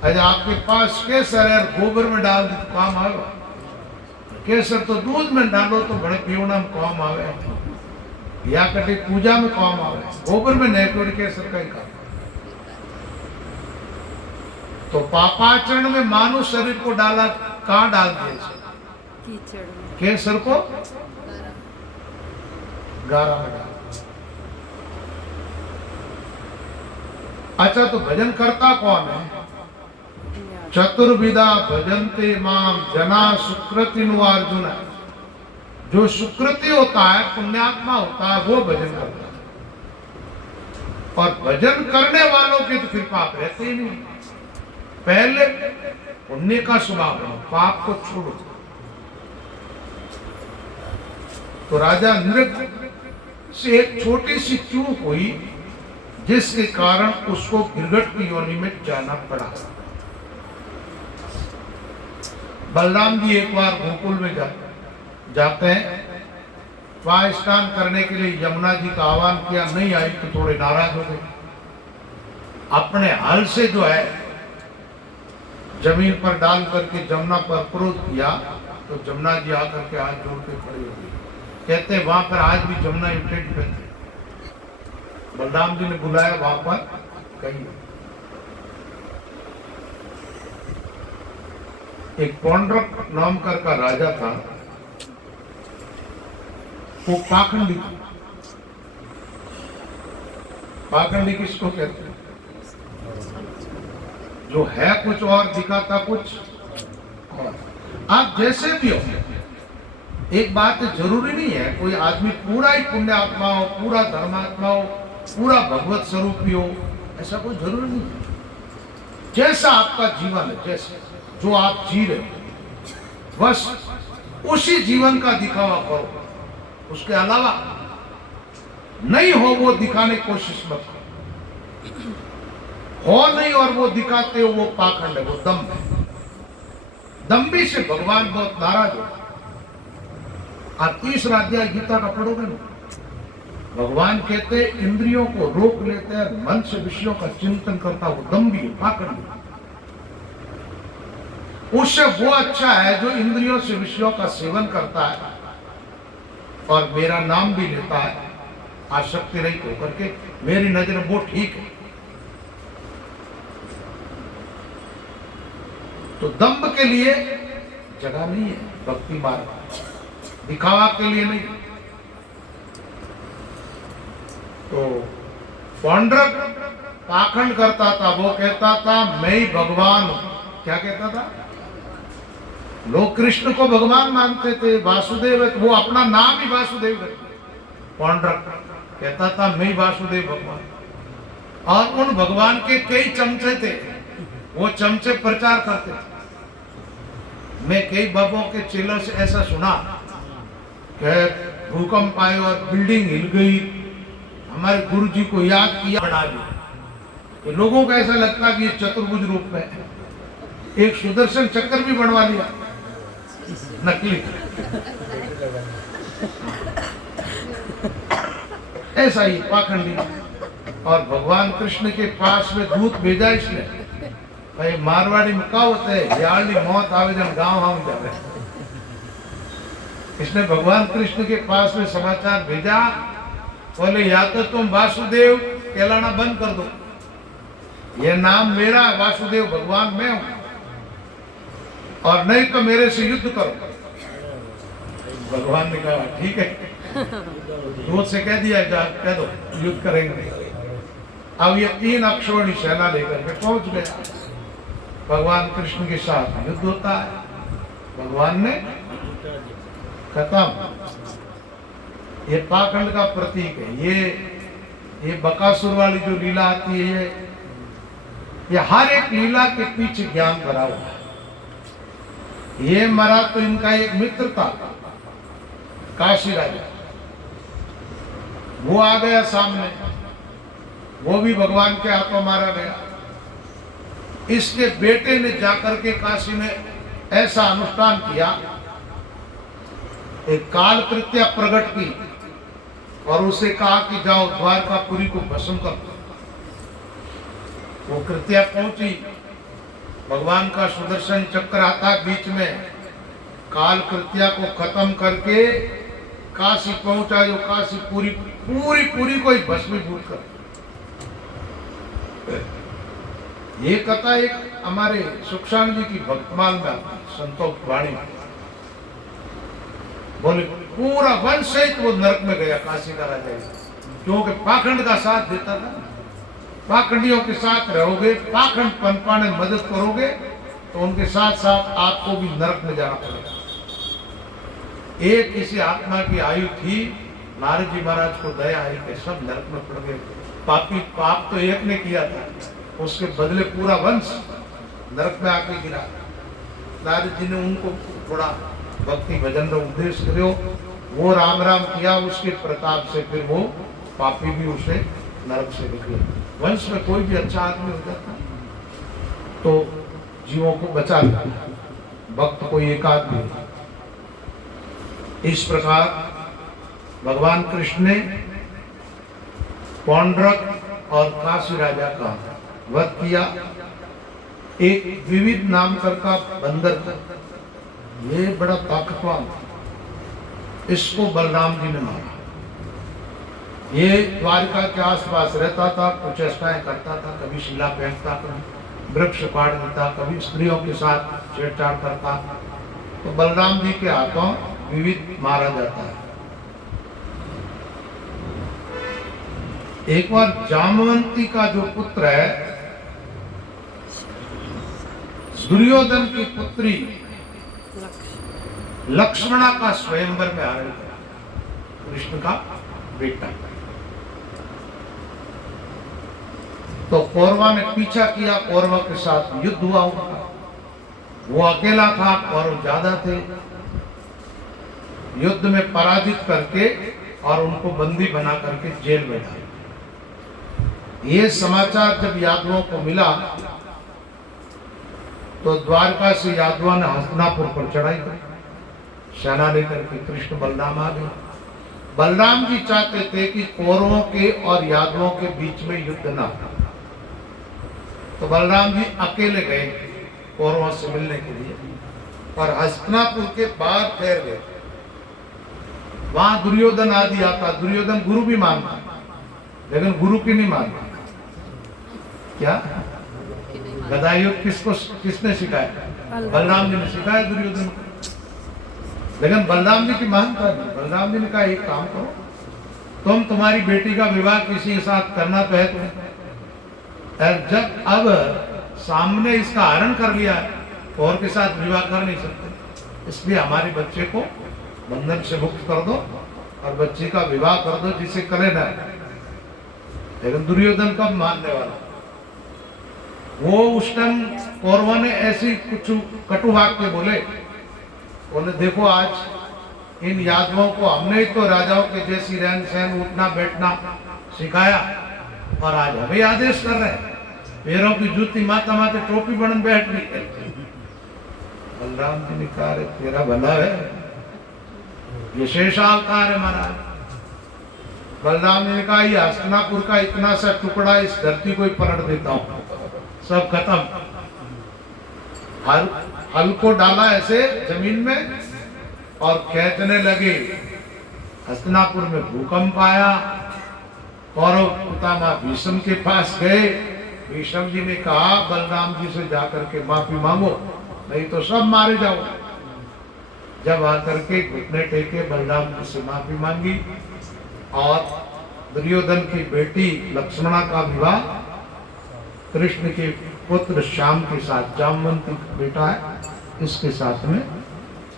अरे आपके पास केसर है, गोबर में डाल दो तो काम आएगा। केसर तो दूध में डालो तो बड़े पीवना में काम आवे, या कटे पूजा में काम आवे। गोबर में नहीं, केसर का ही काम। तो पापाचरण में मानव शरीर को डाला, कहाँ डाल दिए? कीचड़ में। केसर को गारा में डाल। अच्छा, तो भजन करता कौन है? चतुर्विधा भजन्ते माम जना सुकृतिनु अर्जुन। जो सुकृति होता है, पुण्यात्मा होता है, वो भजन करता है। और भजन करने वालों की तो फिर पाप रहते ही नहीं। पहले पुण्य का स्वभाव है, पाप को छोड़ो। तो राजा नृग से एक छोटी सी चूक हुई, जिसके कारण उसको गिरगट की योनि में जाना पड़ा। बलराम जी एक बार गोकुल में जाते हैं, वहां स्नान करने के लिए यमुना जी का आह्वान किया, नहीं आई तो थोड़े नाराज हो गए। अपने हल से जो है जमीन पर डाल करके जमुना पर क्रोध किया, तो जमुना जी आकर के हाथ जोड़ के खड़े हो गए। कहते वहां पर आज भी जमुना इंटेंट पे थे। बलराम जी ने बुलाया वहां पर, कहीं एक पौंड्रक नाम का राजा था, वो पाखंडी था। पाखंडी किसको कहते हैं? जो है कुछ और दिखाता कुछ और। आप जैसे भी हो, एक बात जरूरी नहीं है कोई आदमी पूरा ही पुण्यात्मा हो, पूरा धर्मात्मा हो, पूरा भगवत स्वरूपी हो, ऐसा कोई जरूरी नहीं है। जैसा आपका जीवन है, जैसे जो आप जी रहे हो, बस उसी जीवन का दिखावा करो। उसके अलावा नहीं हो वो दिखाने की कोशिश मत करो। हो नहीं और वो दिखाते हो, वो पाखंड है, वो दम्भ है। दम्भी से भगवान बहुत नाराज हो। आप 30वां अध्याय गीता का पढ़ोगे ना, भगवान कहते इंद्रियों को रोक लेते हैं, मन से विषयों का चिंतन करता हो, दम्भी है, पाखंड है। उससे वो अच्छा है जो इंद्रियों से विषयों का सेवन करता है और मेरा नाम भी लेता है आसक्ति रहित होकर के। मेरी नजर में वो ठीक है। तो दंभ के लिए जगह नहीं है भक्ति मार्ग, दिखावा के लिए नहीं। तो पौंड्रक पाखंड करता था, वो कहता था मैं ही भगवान हूं। क्या कहता था? लोग कृष्ण को भगवान मानते थे, वासुदेव, वो अपना नाम ही वासुदेव रखते। पौंड्रक कहता था मैं ही वासुदेव भगवान। और उन भगवान के कई चमचे थे, वो चमचे प्रचार करते थे। मैं कई बाबों के चेलों से ऐसा सुना कि भूकंप आए और बिल्डिंग हिल गई, हमारे गुरु जी को याद किया, बना दिया। लोगों को ऐसा लगता कि ये चतुर्भुज रूप में है। एक सुदर्शन चक्र भी बनवा लिया नकली। ऐसा ही पाखंडी। और भगवान कृष्ण के पास में दूत भेजा इसने, भाई मारवाड़ी में क्या होता है, याली मौत आवेदन गांव हम जावे। इसने भगवान कृष्ण के पास में समाचार भेजा, बोले या तो तुम वासुदेव कहलाना बंद कर दो, ये नाम मेरा वासुदेव भगवान मैं हूं, और नहीं तो मेरे से युद्ध करो। भगवान ने कहा ठीक है, दूत से कह दिया जा, कह दो युद्ध करेंगे। अब ये 3 अक्षौणी सेना लेकर के पहुंच गया, भगवान कृष्ण के साथ युद्ध होता है। भगवान ने खत्म। ये पाखंड का प्रतीक है। ये बकासुर वाली जो लीला आती है, ये हर एक लीला के पीछे ज्ञान भरा हुआ है। ये मरा तो इनका एक मित्र था काशी राजा, वो आ गया सामने, वो भी भगवान के हाथों मारा गया। इसके बेटे ने जाकर के काशी में ऐसा अनुष्ठान किया, एक काल कृत्या प्रकट की और उसे कहा कि जाओ द्वारकापुरी को भस्म कर। वो कृत्या पहुंची, भगवान का सुदर्शन चक्र आता बीच में, काल कृत्या को खत्म करके काशी पहुंचा, जो काशी पूरी पूरी पूरी को ही भस्मीभूत कर। ये कथा एक हमारे सुखसाण जी की भक्तमाल में आती है, संतों की वाणी में। बोले पूरा वंश सहित वो नरक में गया, काशी का राजा, क्योंकि पाखंड का साथ देता था। पाखंडियों के साथ रहोगे, पाखंड पनपाने मदद करोगे तो उनके साथ साथ आपको भी नरक में जाना पड़ेगा। एक किसी आत्मा की आयु थी, नारद जी महाराज को दया आई कि सब नरक में पड़ गए। पापी पाप तो एक ने किया था, उसके बदले पूरा वंश नरक में आके गिरा। नारद जी ने उनको थोड़ा भक्ति भजन का उपदेश करो, वो राम राम किया, उसके प्रताप से फिर वो पापी भी उसे नरक से निकले। वंश में कोई भी अच्छा आदमी हो जाता तो जीवों को बचा लेता, भक्त कोई एक आदमी। इस प्रकार भगवान कृष्ण ने पौंड्रक और काशी राजा का वध किया। एक विविध नाम का बंदर था, ये बड़ा ताकतवान, इसको बलराम जी ने मारा। ये द्वारका के आसपास रहता था, कुछ चेष्टाएं करता था, कभी शिला फेंकता, कभी वृक्ष काट देता, कभी स्त्रियों के साथ छेड़छाड़ करता। तो बलराम जी के हाथों विविध मारा जाता है। एक बार जामवंती का जो पुत्र है, दुर्योधन की पुत्री लक्ष्मणा का स्वयंवर में आरण किया, कृष्ण का बेटा। तो कौरवा ने पीछा किया, कौरवा के साथ युद्ध हुआ उनका। वो अकेला था, कौरव ज्यादा थे। युद्ध में पराजित करके और उनको बंदी बना करके जेल में डाला। ये समाचार जब यादवों को मिला तो द्वारका से यादवों ने हस्तिनापुर पर चढ़ाई की, सेना लेकर के कृष्ण बलराम आ गए। बलराम जी चाहते थे कि कौरवों के और यादवों के बीच में युद्ध ना हो, तो बलराम जी अकेले गए कौरवों से मिलने के लिए और हस्तिनापुर के बाहर ठहर गए। वहां दुर्योधन आदि आता। दुर्योधन गुरु भी मानता, लेकिन गुरु की नहीं मानता। क्या गदा युद्ध किसने सिखाया? बलराम जी ने सिखाया दुर्योधन को, लेकिन बलराम जी की मानता नहीं। बलराम जी ने कहा एक काम करो, तुम्हारी बेटी का विवाह किसी के साथ करना तो है तुम्हें, जब अब सामने इसका हरण कर लिया है और के साथ विवाह कर नहीं सकते, इसलिए हमारे बच्चे को बंधन से मुक्त कर दो और बच्चे का विवाह कर दो, जिसे करे ना। लेकिन दुर्योधन कब मानने वाला? वो उस टाइम कौरवों ने ऐसी कुछ कटु वाक्य बोले, बोले देखो आज इन यादवों को हमने तो राजाओं के जैसी रहन सहन, उठना बैठना सिखाया और आज हमें आदेश कर रहे हैं, पैरों की जूती माथा माथे टोपी बन बैठ गई। बलराम जी ने कहा तेरा भला है, ये शेषावतार है महाराज। बलराम जी ने कहा ये हस्तिनापुर का इतना सा टुकड़ा इस धरती को ही पलट देता हूं, सब खत्म। हल को डाला ऐसे जमीन में और कहने लगे। हस्तिनापुर में भूकंप आया, कौरव पितामह भीष्म के पास गए। भीष्म जी ने कहा बलराम जी से जाकर के माफी मांगो, नहीं तो सब मारे जाओ। जब आकर के घुटने टेके बलराम जी से माफी मांगी और दुर्योधन की बेटी लक्ष्मणा का विवाह कृष्ण के पुत्र श्याम के साथ, जामवंती बेटा है, इसके साथ में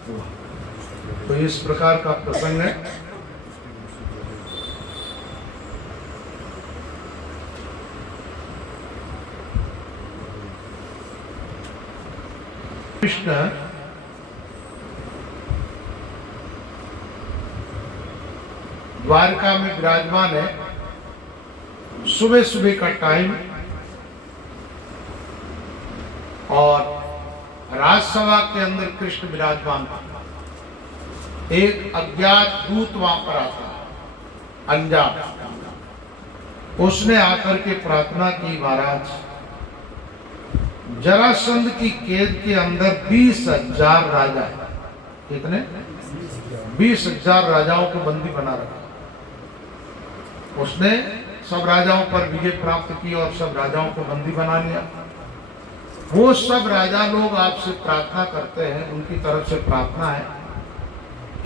हुआ। तो इस प्रकार का प्रसंग है। कृष्ण द्वारका में विराजमान है। सुबह सुबह का टाइम और राजसभा के अंदर कृष्ण विराजमान था। एक अज्ञात दूत वहां पर आता है, अनजान। उसने आकर के प्रार्थना की, महाराज जरासंध की कैद के अंदर 20,000 राजा है। कितने? 20,000 राजाओं को बंदी बना रखा। उसने सब राजाओं पर विजय प्राप्त की और सब राजाओं को बंदी बना लिया। वो सब राजा लोग आपसे प्रार्थना करते हैं, उनकी तरफ से प्रार्थना है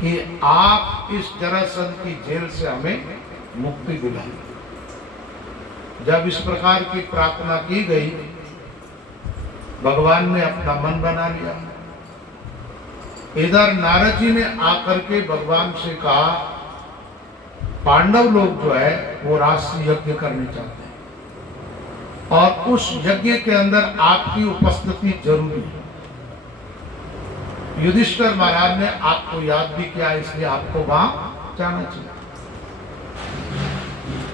कि आप इस जरासंध की जेल से हमें मुक्ति दिलाएं। जब इस प्रकार की प्रार्थना की गई, भगवान ने अपना मन बना लिया। इधर नारद जी ने आकर के भगवान से कहा, पांडव लोग जो है वो राष्ट्रीय यज्ञ करने चाहते हैं और उस यज्ञ के अंदर आपकी उपस्थिति जरूरी है। युधिष्ठिर महाराज ने आपको याद भी किया, इसलिए आपको वहां जाना चाहिए।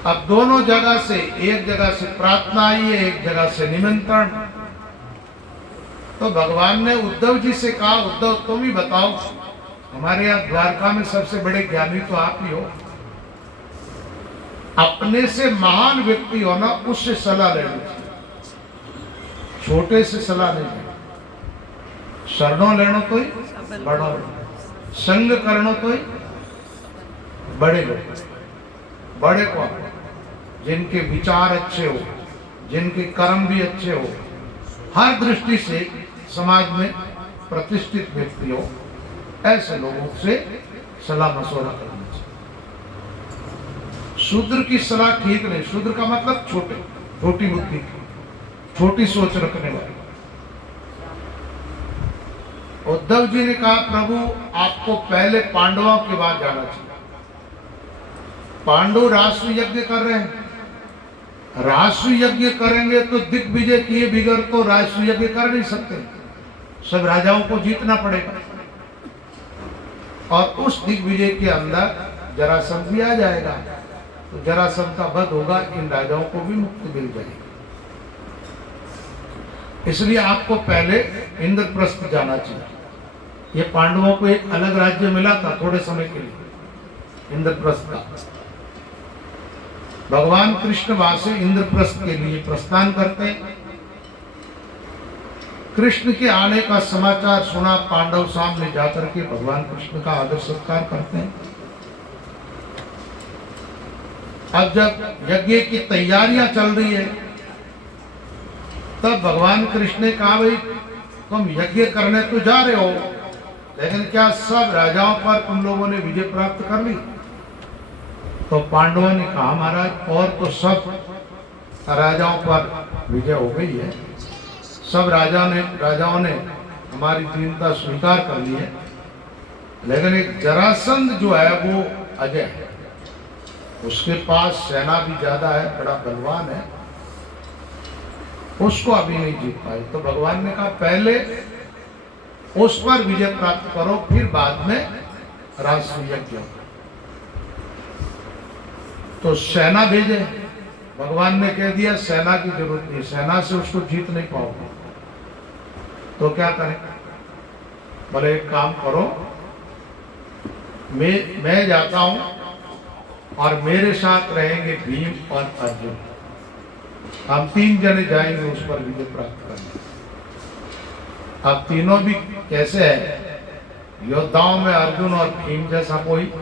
अब दोनों जगह से, एक जगह से प्रार्थना आई है, एक जगह से निमंत्रण। तो भगवान ने उद्धव जी से कहा, उद्धव तुम ही बताओ, हमारे यहाँ द्वारका में सबसे बड़े ज्ञानी तो आप ही हो, अपने से महान व्यक्ति हो ना, उससे सलाह लेनी चाहिए, छोटे से सलाह नहीं लेनी। शरणों लेनो तो ही बड़ो, संग करनो तो ही बड़े लोग। बड़े कौन? जिनके विचार अच्छे हो, जिनके कर्म भी अच्छे हो, हर दृष्टि से समाज में प्रतिष्ठित व्यक्ति हो, ऐसे लोगों से सलाह मशवरा करना चाहिए। शूद्र की सलाह ठीक नहीं। शूद्र का मतलब छोटे, छोटी बुद्धि, छोटी सोच रखने वाले। उद्धव जी ने कहा, प्रभु आपको पहले पांडवों के बाद जाना चाहिए। पांडव राष्ट्र यज्ञ कर रहे हैं, राष्ट्र यज्ञ करेंगे तो दिग्विजय किए बिगड़ तो राष्ट्र यज्ञ कर नहीं सकते, सब राजाओं को जीतना पड़ेगा और उस दिग्विजय के अंदर जरासंध भी आ जाएगा, तो जरासंध का वध होगा, इन राजाओं को भी मुक्ति मिल जाएगी। इसलिए आपको पहले इंद्रप्रस्थ जाना चाहिए। ये पांडवों को एक अलग राज्य मिला था थोड़े समय के लिए, इंद्रप्रस्थ का। भगवान कृष्ण वहां से इंद्रप्रस्थ के लिए प्रस्थान करते हैं। कृष्ण के आने का समाचार सुना, पांडव सामने जाकर के भगवान कृष्ण का आदर सत्कार करते हैं। अब जब यज्ञ की तैयारियां चल रही है, तब भगवान कृष्ण ने कहा, भाई तुम यज्ञ करने तो जा रहे हो, लेकिन क्या सब राजाओं पर तुम लोगों ने विजय प्राप्त कर ली? तो पांडवों ने कहा, महाराज और तो सब राजाओं पर विजय हो गई है, सब राजाओं ने हमारी दीनता स्वीकार कर ली है, लेकिन एक जरासंध जो है वो अजय है, उसके पास सेना भी ज्यादा है, बड़ा बलवान है, उसको अभी नहीं जीत पाई। तो भगवान ने कहा, पहले उस पर विजय प्राप्त करो, फिर बाद में राष्ट्रीय यज्ञ। तो सेना भेजे। भगवान ने कह दिया सेना की जरूरत नहीं, सेना से उसको जीत नहीं पाओगे, तो क्या करें? बोले एक काम करो, मैं जाता हूं और मेरे साथ रहेंगे भीम और अर्जुन, हम 3 जने जाएंगे उस पर विजय प्राप्त करने। अब तीनों भी कैसे है? योद्धाओं में अर्जुन और भीम जैसा कोई,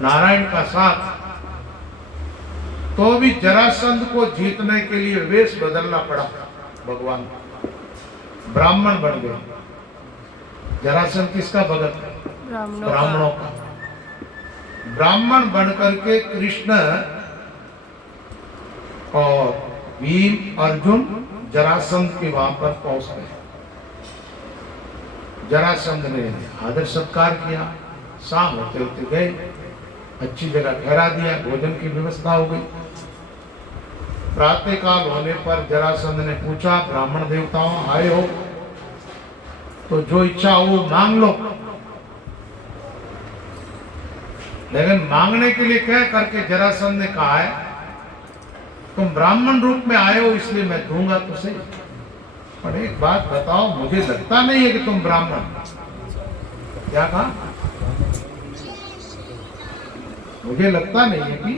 नारायण का साथ। तो भी जरासंध को जीतने के लिए वेश बदलना पड़ा भगवान, ब्राह्मण बन गए। जरासंध किसका भगत है? ब्राह्मणों का। ब्राह्मण बनकर के कृष्ण और भीम अर्जुन जरासंध के वहां पर पहुंच गए। जरासंध ने आदर सत्कार किया, शाम होते होते गए, अच्छी जगह ठहरा दिया, भोजन की व्यवस्था हो गई। प्रातः काल होने पर जरासंध ने पूछा, ब्राह्मण देवताओं आए हो तो जो इच्छा हो वो मांग लो, लेकिन मांगने के लिए क्या करके जरासंध ने कहा है, तुम ब्राह्मण रूप में आए हो इसलिए मैं दूंगा तो सही, पर एक बात बताओ, मुझे लगता नहीं है कि तुम ब्राह्मण। क्या कहा? मुझे लगता नहीं है कि,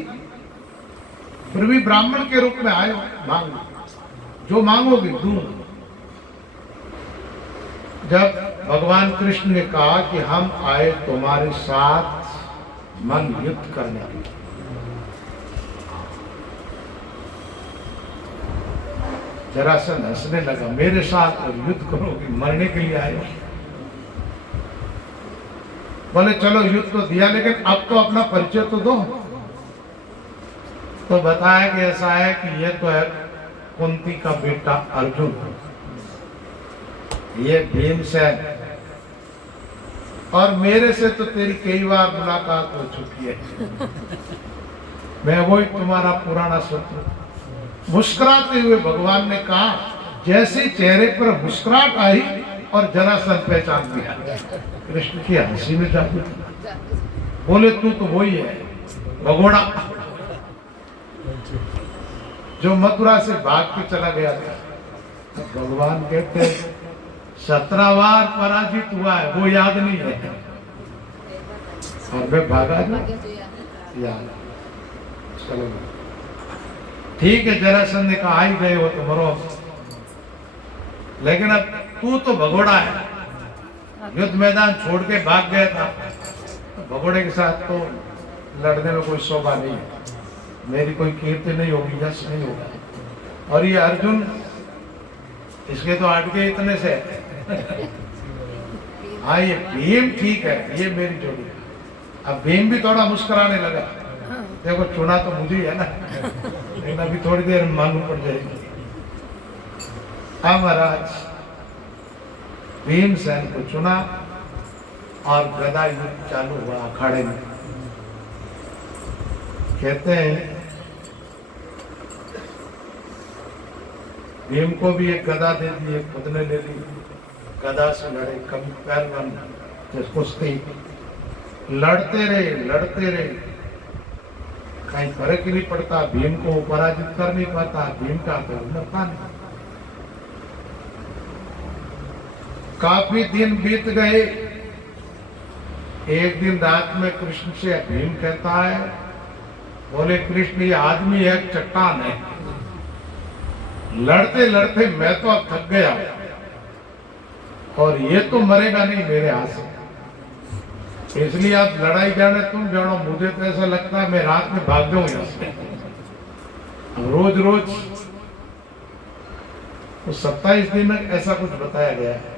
फिर भी ब्राह्मण के रूप में आए हो, मांगो, जो मांगोगे दूंगा। जब भगवान कृष्ण ने कहा कि हम आए तुम्हारे साथ मन युद्ध करने के लिए, जरासंध हंसने लगा, मेरे साथ और युद्ध करोगे, मरने के लिए आए हो? बोले चलो युद्ध तो दिया, लेकिन अब तो अपना परिचय तो दो। तो बताया कि ऐसा है कि ये तो है कुंती का बेटा अर्जुन, ये भीमसेन, और मेरे से तो तेरी कई बार मुलाकात हो चुकी है, मैं वही तुम्हारा पुराना शत्रु। मुस्कुराते हुए भगवान ने कहा, जैसे चेहरे पर मुस्कुराहट आई और जरासंध पहचान दिया, कृष्ण की हंसी में जादू। बोले तू तो वही है भगोड़ा जो मथुरा से भाग के चला गया था। भगवान कहते 17 बार पराजित हुआ है, वो याद नहीं है, और मैं भागा याद। चलो ठीक है, जरासंध ने कहा ही गए हो तो मरो, लेकिन अब तू तो भगोड़ा है, युद्ध मैदान छोड़ के भाग गया था, भगोड़े के साथ तो लड़ने में कोई शोभा नहीं है, मेरी कोई कीर्ति नहीं होगी, यश नहीं होगा। और ये अर्जुन, इसके तो अटके इतने से हाँ, ये भीम ठीक है, ये मेरी जोड़ी। अब भीम भी थोड़ा मुस्कुराने लगा, देखो चुना तो मुझे ही है ना, लेकिन अभी थोड़ी देर मालूम पड़ जाएगी। हाँ महाराज, भीमसेन को चुना और गदा युद्ध चालू हुआ अखाड़े में। कहते हैं भीम को भी एक गदा दे दी, एक खुद ने ले ली, गदा से लड़े, कभी पहलवान कुश्ती, लड़ते रहे, कहीं फर्क ही नहीं पड़ता, भीम को पराजित कर नहीं पाता, भीम का तो मरता नहीं। काफी दिन बीत गए, एक दिन रात में कृष्ण से भीम कहता है, बोले कृष्ण ये आदमी है चट्टान है, लड़ते लड़ते मैं तो अब थक गया और ये तो मरेगा नहीं मेरे हाथ से, इसलिए आप लड़ाई जाने तुम जानो, मुझे तो ऐसा लगता है मैं रात में भाग जाऊं यहाँ से। रोज रोज तो 27 दिन में ऐसा कुछ बताया गया है।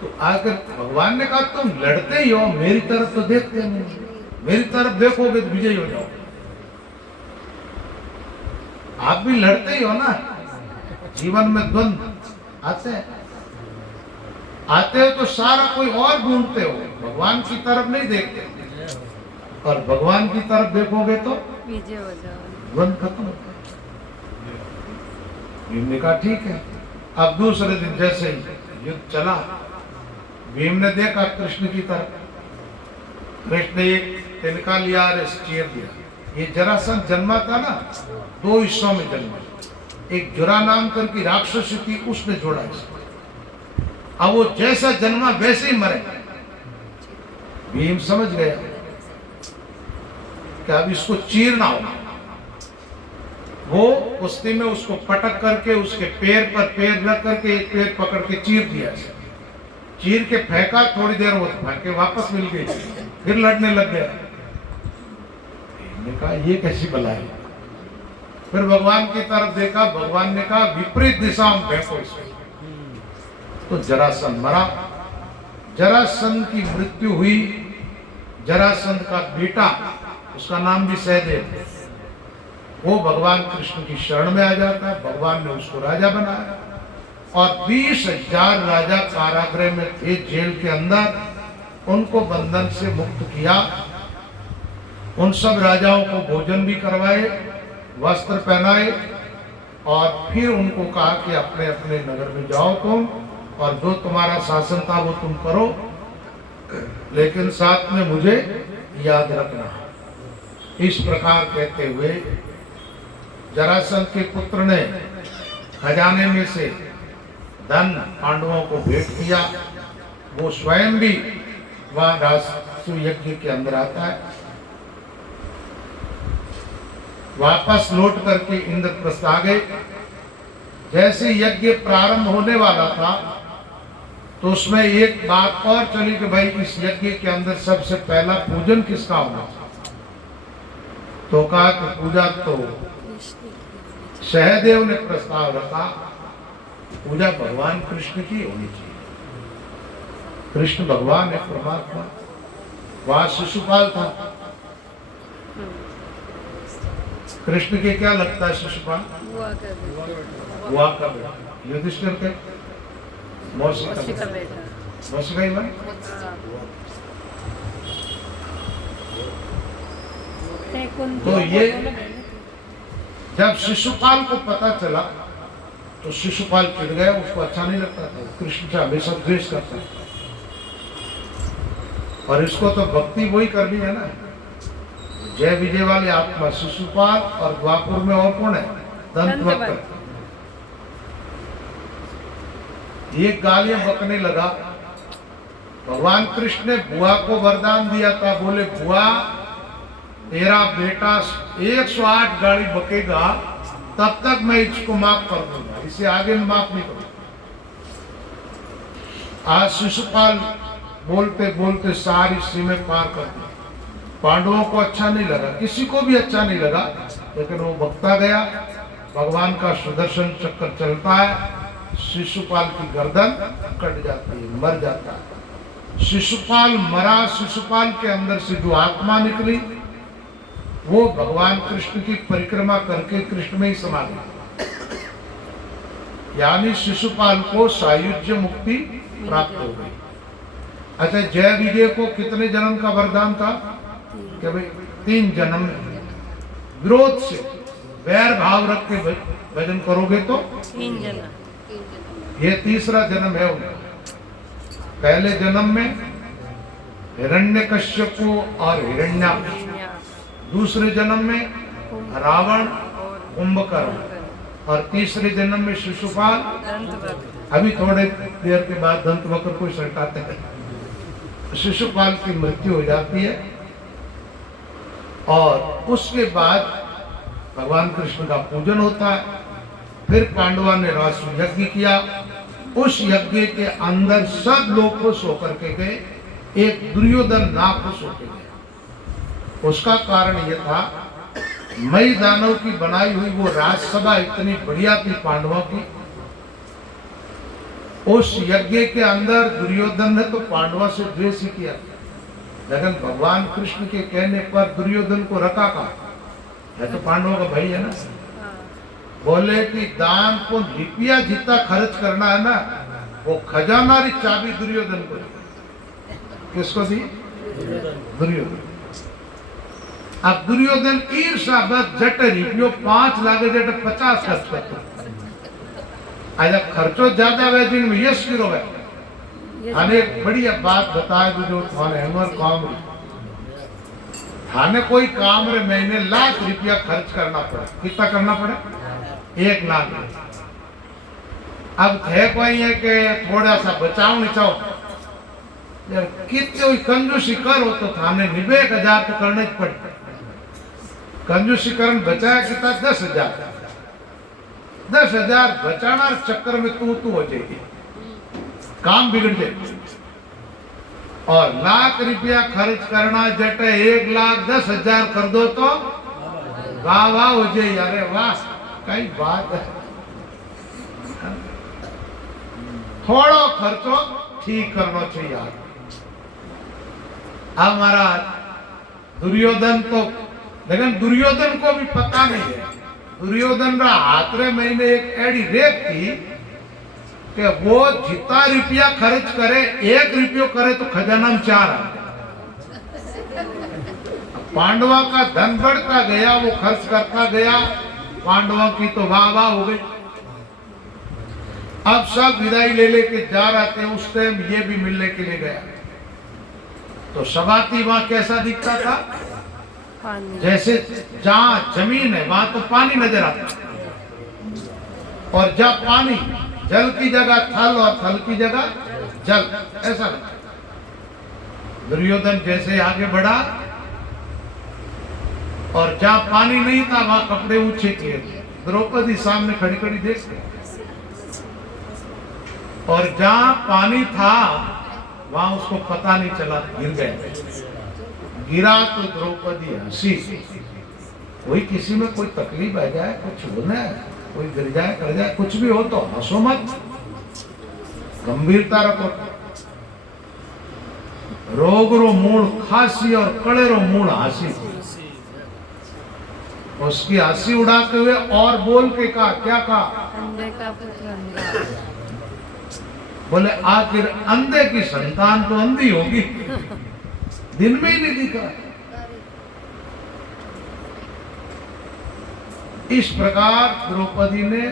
तो आकर भगवान ने कहा तुम लड़ते ही हो, मेरी तरफ तो देखते नहीं, मेरी तरफ देखोगे तो विजयी हो जाओ। आप भी लड़ते ही हो ना, जीवन में द्वंद्व आते हो तो सारा कोई और ढूंढते हो, भगवान की तरफ नहीं देखते, और भगवान की तरफ देखोगे तो विजय हो जाओ, द्वंद्व खत्म। भीम ने कहा ठीक है। अब दूसरे दिन जैसे युद्ध चला, भीम ने देखा कृष्ण की तरफ, कृष्ण ने एक तिनका लिया और चीर दिया। ये जरासंध जन्मा था ना, 2 हिस्सों में जन्मा, एक जुरा नाम करके राक्षसी थी, उसने जोड़ा इसको। अब वो जैसा जन्मा वैसे ही मरे। भीम समझ गया कि अब इसको चीरना होगा। वो कुश्ती में उसको पटक करके उसके पैर पर पैर रख करके एक पैर पकड़ के चीर दिया, चीर के फेंका, थोड़ी देर वो फेंके वापस मिल गई, फिर लड़ने लग गया। कहा ये कैसी बला है। फिर भगवान की तरफ देखा, भगवान ने कहा विपरीत दिशा में फेंको इसको, तो जरासंध मरा। जरासंध की मृत्यु हुई। जरासंध का बेटा, उसका नाम भी सहदेव, वो भगवान कृष्ण की शरण में आ जाता है, भगवान ने उसको राजा बनाया, और 20,000 राजा कारागृह में थे, जेल के अंदर, उनको बंधन से मुक्त किया। उन सब राजाओं को भोजन भी करवाए, वस्त्र पहनाए, और फिर उनको कहा कि अपने अपने नगर में जाओ तुम, और जो तुम्हारा शासन था वो तुम करो, लेकिन साथ में मुझे याद रखना। इस प्रकार कहते हुए जरासंध के पुत्र ने खजाने में से धन पांडवों को भेंट किया। वो स्वयं भी वहां राजसु यज्ञ के अंदर आता है। वापस लौट करके इंद्रप्रस्थ आ गए। जैसे यज्ञ प्रारंभ होने वाला था तो उसमें एक बात और चली कि भाई इस यज्ञ के अंदर सबसे पहला पूजन किसका होना था। तो कहा कि पूजा तो सहदेव ने प्रस्ताव रखा पूजा भगवान कृष्ण की होनी चाहिए। कृष्ण भगवान है परमात्मा, वहां शिशुपाल था। कृष्ण के क्या लगता है शिशुपाल? हुआ कर बेटा। बुआ का बेटा। युधिष्ठिर के मौसी उसी का का बेटा। मौसी का ही बन। तो ये जब शिशुपाल को पता चला तो शिशुपाल चिढ़ गया, उसको अच्छा नहीं लगता था, कृष्ण से हमेशा द्वेष करता था। और इसको तो भक्ति वही करनी है ना, जय विजय वाली आत्मा शिशुपाल, और द्वापुर में और कौन है? दंतवक्र। ये गालियां बकने लगा। भगवान कृष्ण ने बुआ को वरदान दिया था, बोले बुआ तेरा बेटा 108 गाली बकेगा तब तक मैं इसको माफ कर दूंगा, इसे आगे मैं माफ नहीं करूंगा। आज शिशुपाल बोलते बोलते सारी सीमें पार कर दी। पांडवों को अच्छा नहीं लगा, किसी को भी अच्छा नहीं लगा, लेकिन वो बकता गया। भगवान का सुदर्शन चक्र चलता है, शिशुपाल की गर्दन कट जाती है, मर जाता है। शिशुपाल मरा, शिशुपाल के अंदर से जो आत्मा निकली वो भगवान कृष्ण की परिक्रमा करके कृष्ण में ही समा गई। यानी शिशुपाल को सायुज्य मुक्ति प्राप्त हो गई। अच्छा, जय विजय को कितने जन्म का वरदान था? कि भाई 3 जन्म में विरोध से वैर भाव रख के भजन करोगे तो 3 जन्म। ये तीसरा जन्म है उनका। पहले जन्म में हिरण्यकश्यपु और हिरण्याक्ष, दूसरे जन्म में रावण कुंभकर्ण, और तीसरे जन्म में शिशुपाल। अभी थोड़े देर के बाद दंतवक्र को सटाते हैं। शिशुपाल की मृत्यु हो जाती है और उसके बाद भगवान कृष्ण का पूजन होता है। फिर पांडवा ने राष्ट्र यज्ञ किया। उस यज्ञ के अंदर सब लोग खुश होकर के गए, एक दुर्योधन ना खुश होकर गया। उसका कारण यह था, मई दानव की बनाई हुई वो राजसभा इतनी बढ़िया थी पांडवों की। उस यज्ञ के अंदर दुर्योधन ने तो पांडवा से द्वेष ही किया, लेकिन भगवान कृष्ण के कहने पर दुर्योधन को रखा कहा है, तो पांडवों का भाई है ना। बोले कि दान को रुपया जितना खर्च करना है ना, वो खजाना री चाबी दुर्योधन को। किसको दी? दुर्योधन। अब दुर्योधन ईर्षा बस जट रुपयो 5 लागे जट 50 खर्च करते। आज खर्चो ज्यादा वे दिन में यश गिरो है। अनेक बढ़िया बात बताए जो थाने हमार काम थाने कोई काम रे महीने लाख रुपया खर्च करना पड़े। कितना करना पड़े? 1 लाख। अब थे कोई है कि थोड़ा सा बचाओ नहीं चाहो, कितनी कंजूसी करो तो थाने 90,000 तो करने ही पड़े। कंजूसी करन बचाया कितना? 10,000। 10,000 बचाना चक्कर में तू हो जाएगी, काम बिगड़ जाए। और लाख रुपया खर्च करना जट 1,10,000 कर दो तो वाह वाह हो जाए। अरे वाह, कई बात है। थोड़ा खर्चो ठीक करना चाहिए। हमारा दुर्योधन तो, लेकिन दुर्योधन को भी पता नहीं है। दुर्योधन रा हाथरे महीने एक एडी रेख थी कि वो जितना रुपया खर्च करे, 1 रुपयो करे तो खजाना में 4 आ। पांडवा का धन बढ़ता गया, वो खर्च करता गया, पांडवों की तो वाह वाह हो गई। अब सब विदाई ले लेके जा रहे थे, उस टाइम ये भी मिलने के लिए गया। तो सवाती वहां कैसा दिखता था? जैसे जहां जमीन है वहां तो पानी नजर आता, और जहां पानी, जल की जगह थल और थल की जगह जल, ऐसा लगता। दुर्योधन जैसे आगे बढ़ा और जहां पानी नहीं था वहां कपड़े ऊंचे किए। द्रौपदी सामने खड़ी खड़ी देख रही, और जहां पानी था वहां उसको पता नहीं चला, गिर गए। गिरा तो द्रौपदी हंसी। कोई किसी में कोई तकलीफ आ जाए, कुछ होना है कोई गिर जाए कर जाए कुछ भी हो तो हंसो मत, गंभीरता रखो। रोग रो मूल खांसी और कड़े रो मूल हंसी। उसकी हंसी उड़ाते हुए और बोल के कहा, क्या कहा? अंधे का पुत्र अंधा। बोले आखिर अंधे की संतान तो अंधी होगी, दिन में ही नहीं दिखा। इस प्रकार द्रौपदी ने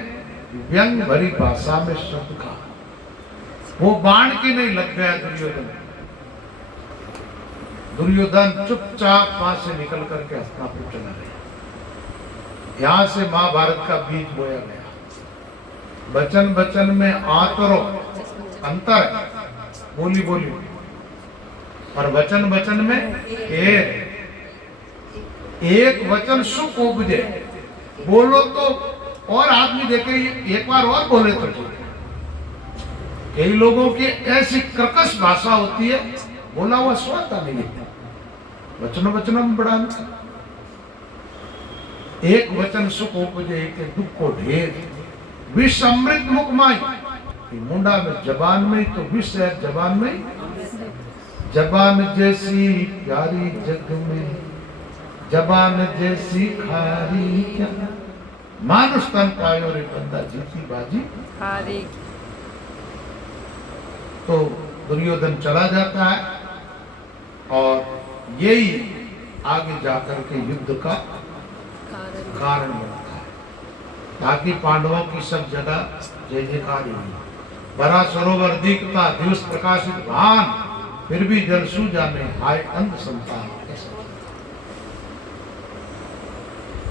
व्यंग भरी भाषा में शब्द कहा। वो बाण के नहीं लग गया दुर्योधन। दुर्योधन चुपचाप वहां से निकल करके हस्तिनापुर चला गया। यहां से महाभारत का बीज बोया गया। वचन वचन में आतरो अंतर है, बोली बोली, और वचन वचन में एक वचन सुख उपजे। बोलो तो और आदमी देखे एक बार और बोले तो ठीक है। कई लोगों की ऐसी कर्कश भाषा होती है, बोला हुआ स्वता नहीं है। वचन वचन में बड़ा अंतर। एक वचन सुख उपजे के दुख को ढेर। विष अमृत मुख माई, मुंडा में जबान में तो विष है, जबान में जबान जैसी प्यारी जग में, जबान जैसी खारी क्या, मानुष तन पायो रे बंदा जीती बाजी हारी। तो दुर्योधन चला जाता है और यही आगे जाकर के युद्ध का कारण बनता है, ताकि पांडवों की सब जगह जय जयकार हुई। बड़ा सरोवर दिखता दिवस प्रकाशित भान, फिर भी जल सूझा में हाय अंध संतान।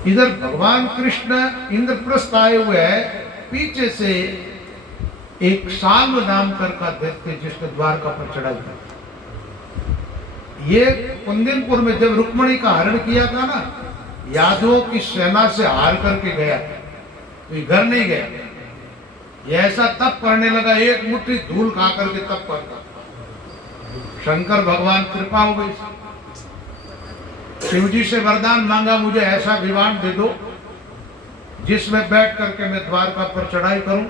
इधर भगवान कृष्ण इंद्रप्रस्थ आए हुए हैं, पीछे से एक साल्व नाम का दैत्य जिसके द्वारका पर चढ़ाई थी। ये कुंदनपुर में जब रुक्मणी का हरण किया था ना, यादवों की सेना से हार करके गया, तो ये घर नहीं गया। ये ऐसा तप करने लगा, एक मुट्ठी धूल खा करके तप करता। शंकर भगवान कृपा हो गई, शिव जी से वरदान मांगा, मुझे ऐसा विमान दे दो जिसमें बैठ करके मैं द्वारका पर चढ़ाई करूं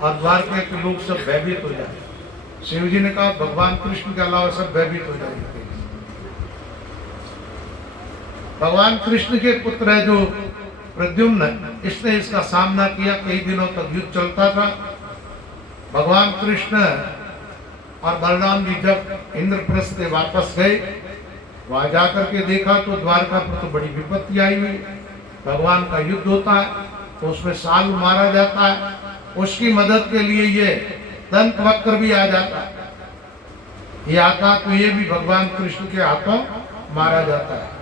और द्वारका के लोग सब भयभीत हो जाए। शिव जी ने कहा भगवान कृष्ण के अलावा सब भयभीत हो जाएंगे। भगवान कृष्ण के पुत्र है जो प्रद्युम्न, इसने इसका सामना किया। कई दिनों तक युद्ध चलता था। भगवान कृष्ण और बलराम जी जब इंद्रप्रस्थ से वापस गए, वहां जाकर के देखा तो द्वारका पर तो बड़ी विपत्ति आई हुई। भगवान का युद्ध होता है तो उसमें साल मारा जाता है, उसकी मदद के लिए ये दंत वक्र भी आ जाता है। ये आता तो ये भी भगवान कृष्ण के हाथों मारा जाता है।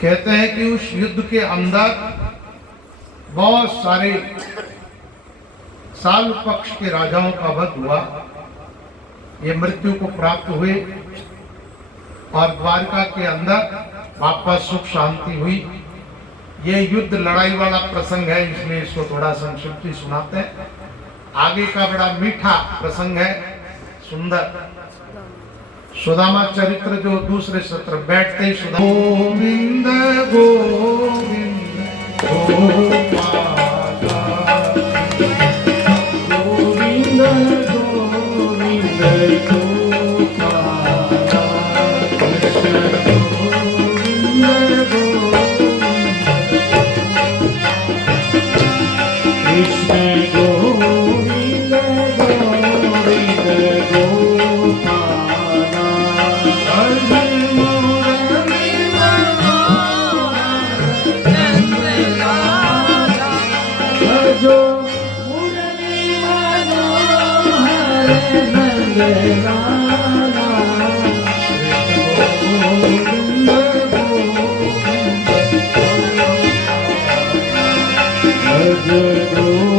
कहते हैं कि उस युद्ध के अंदर बहुत सारे साल पक्ष के राजाओं का वध हुआ। ये मृत्यु को प्राप्त हुए और द्वारका के अंदर वापस सुख शांति हुई। ये युद्ध लड़ाई वाला प्रसंग है, इसलिए इसको थोड़ा संक्षिप्त सुनाते हैं। आगे का बड़ा मीठा प्रसंग है, सुंदर। सुदामा चरित्र जो दूसरे सत्र बैठते ही गोविंद गोविंद गोविंद Jai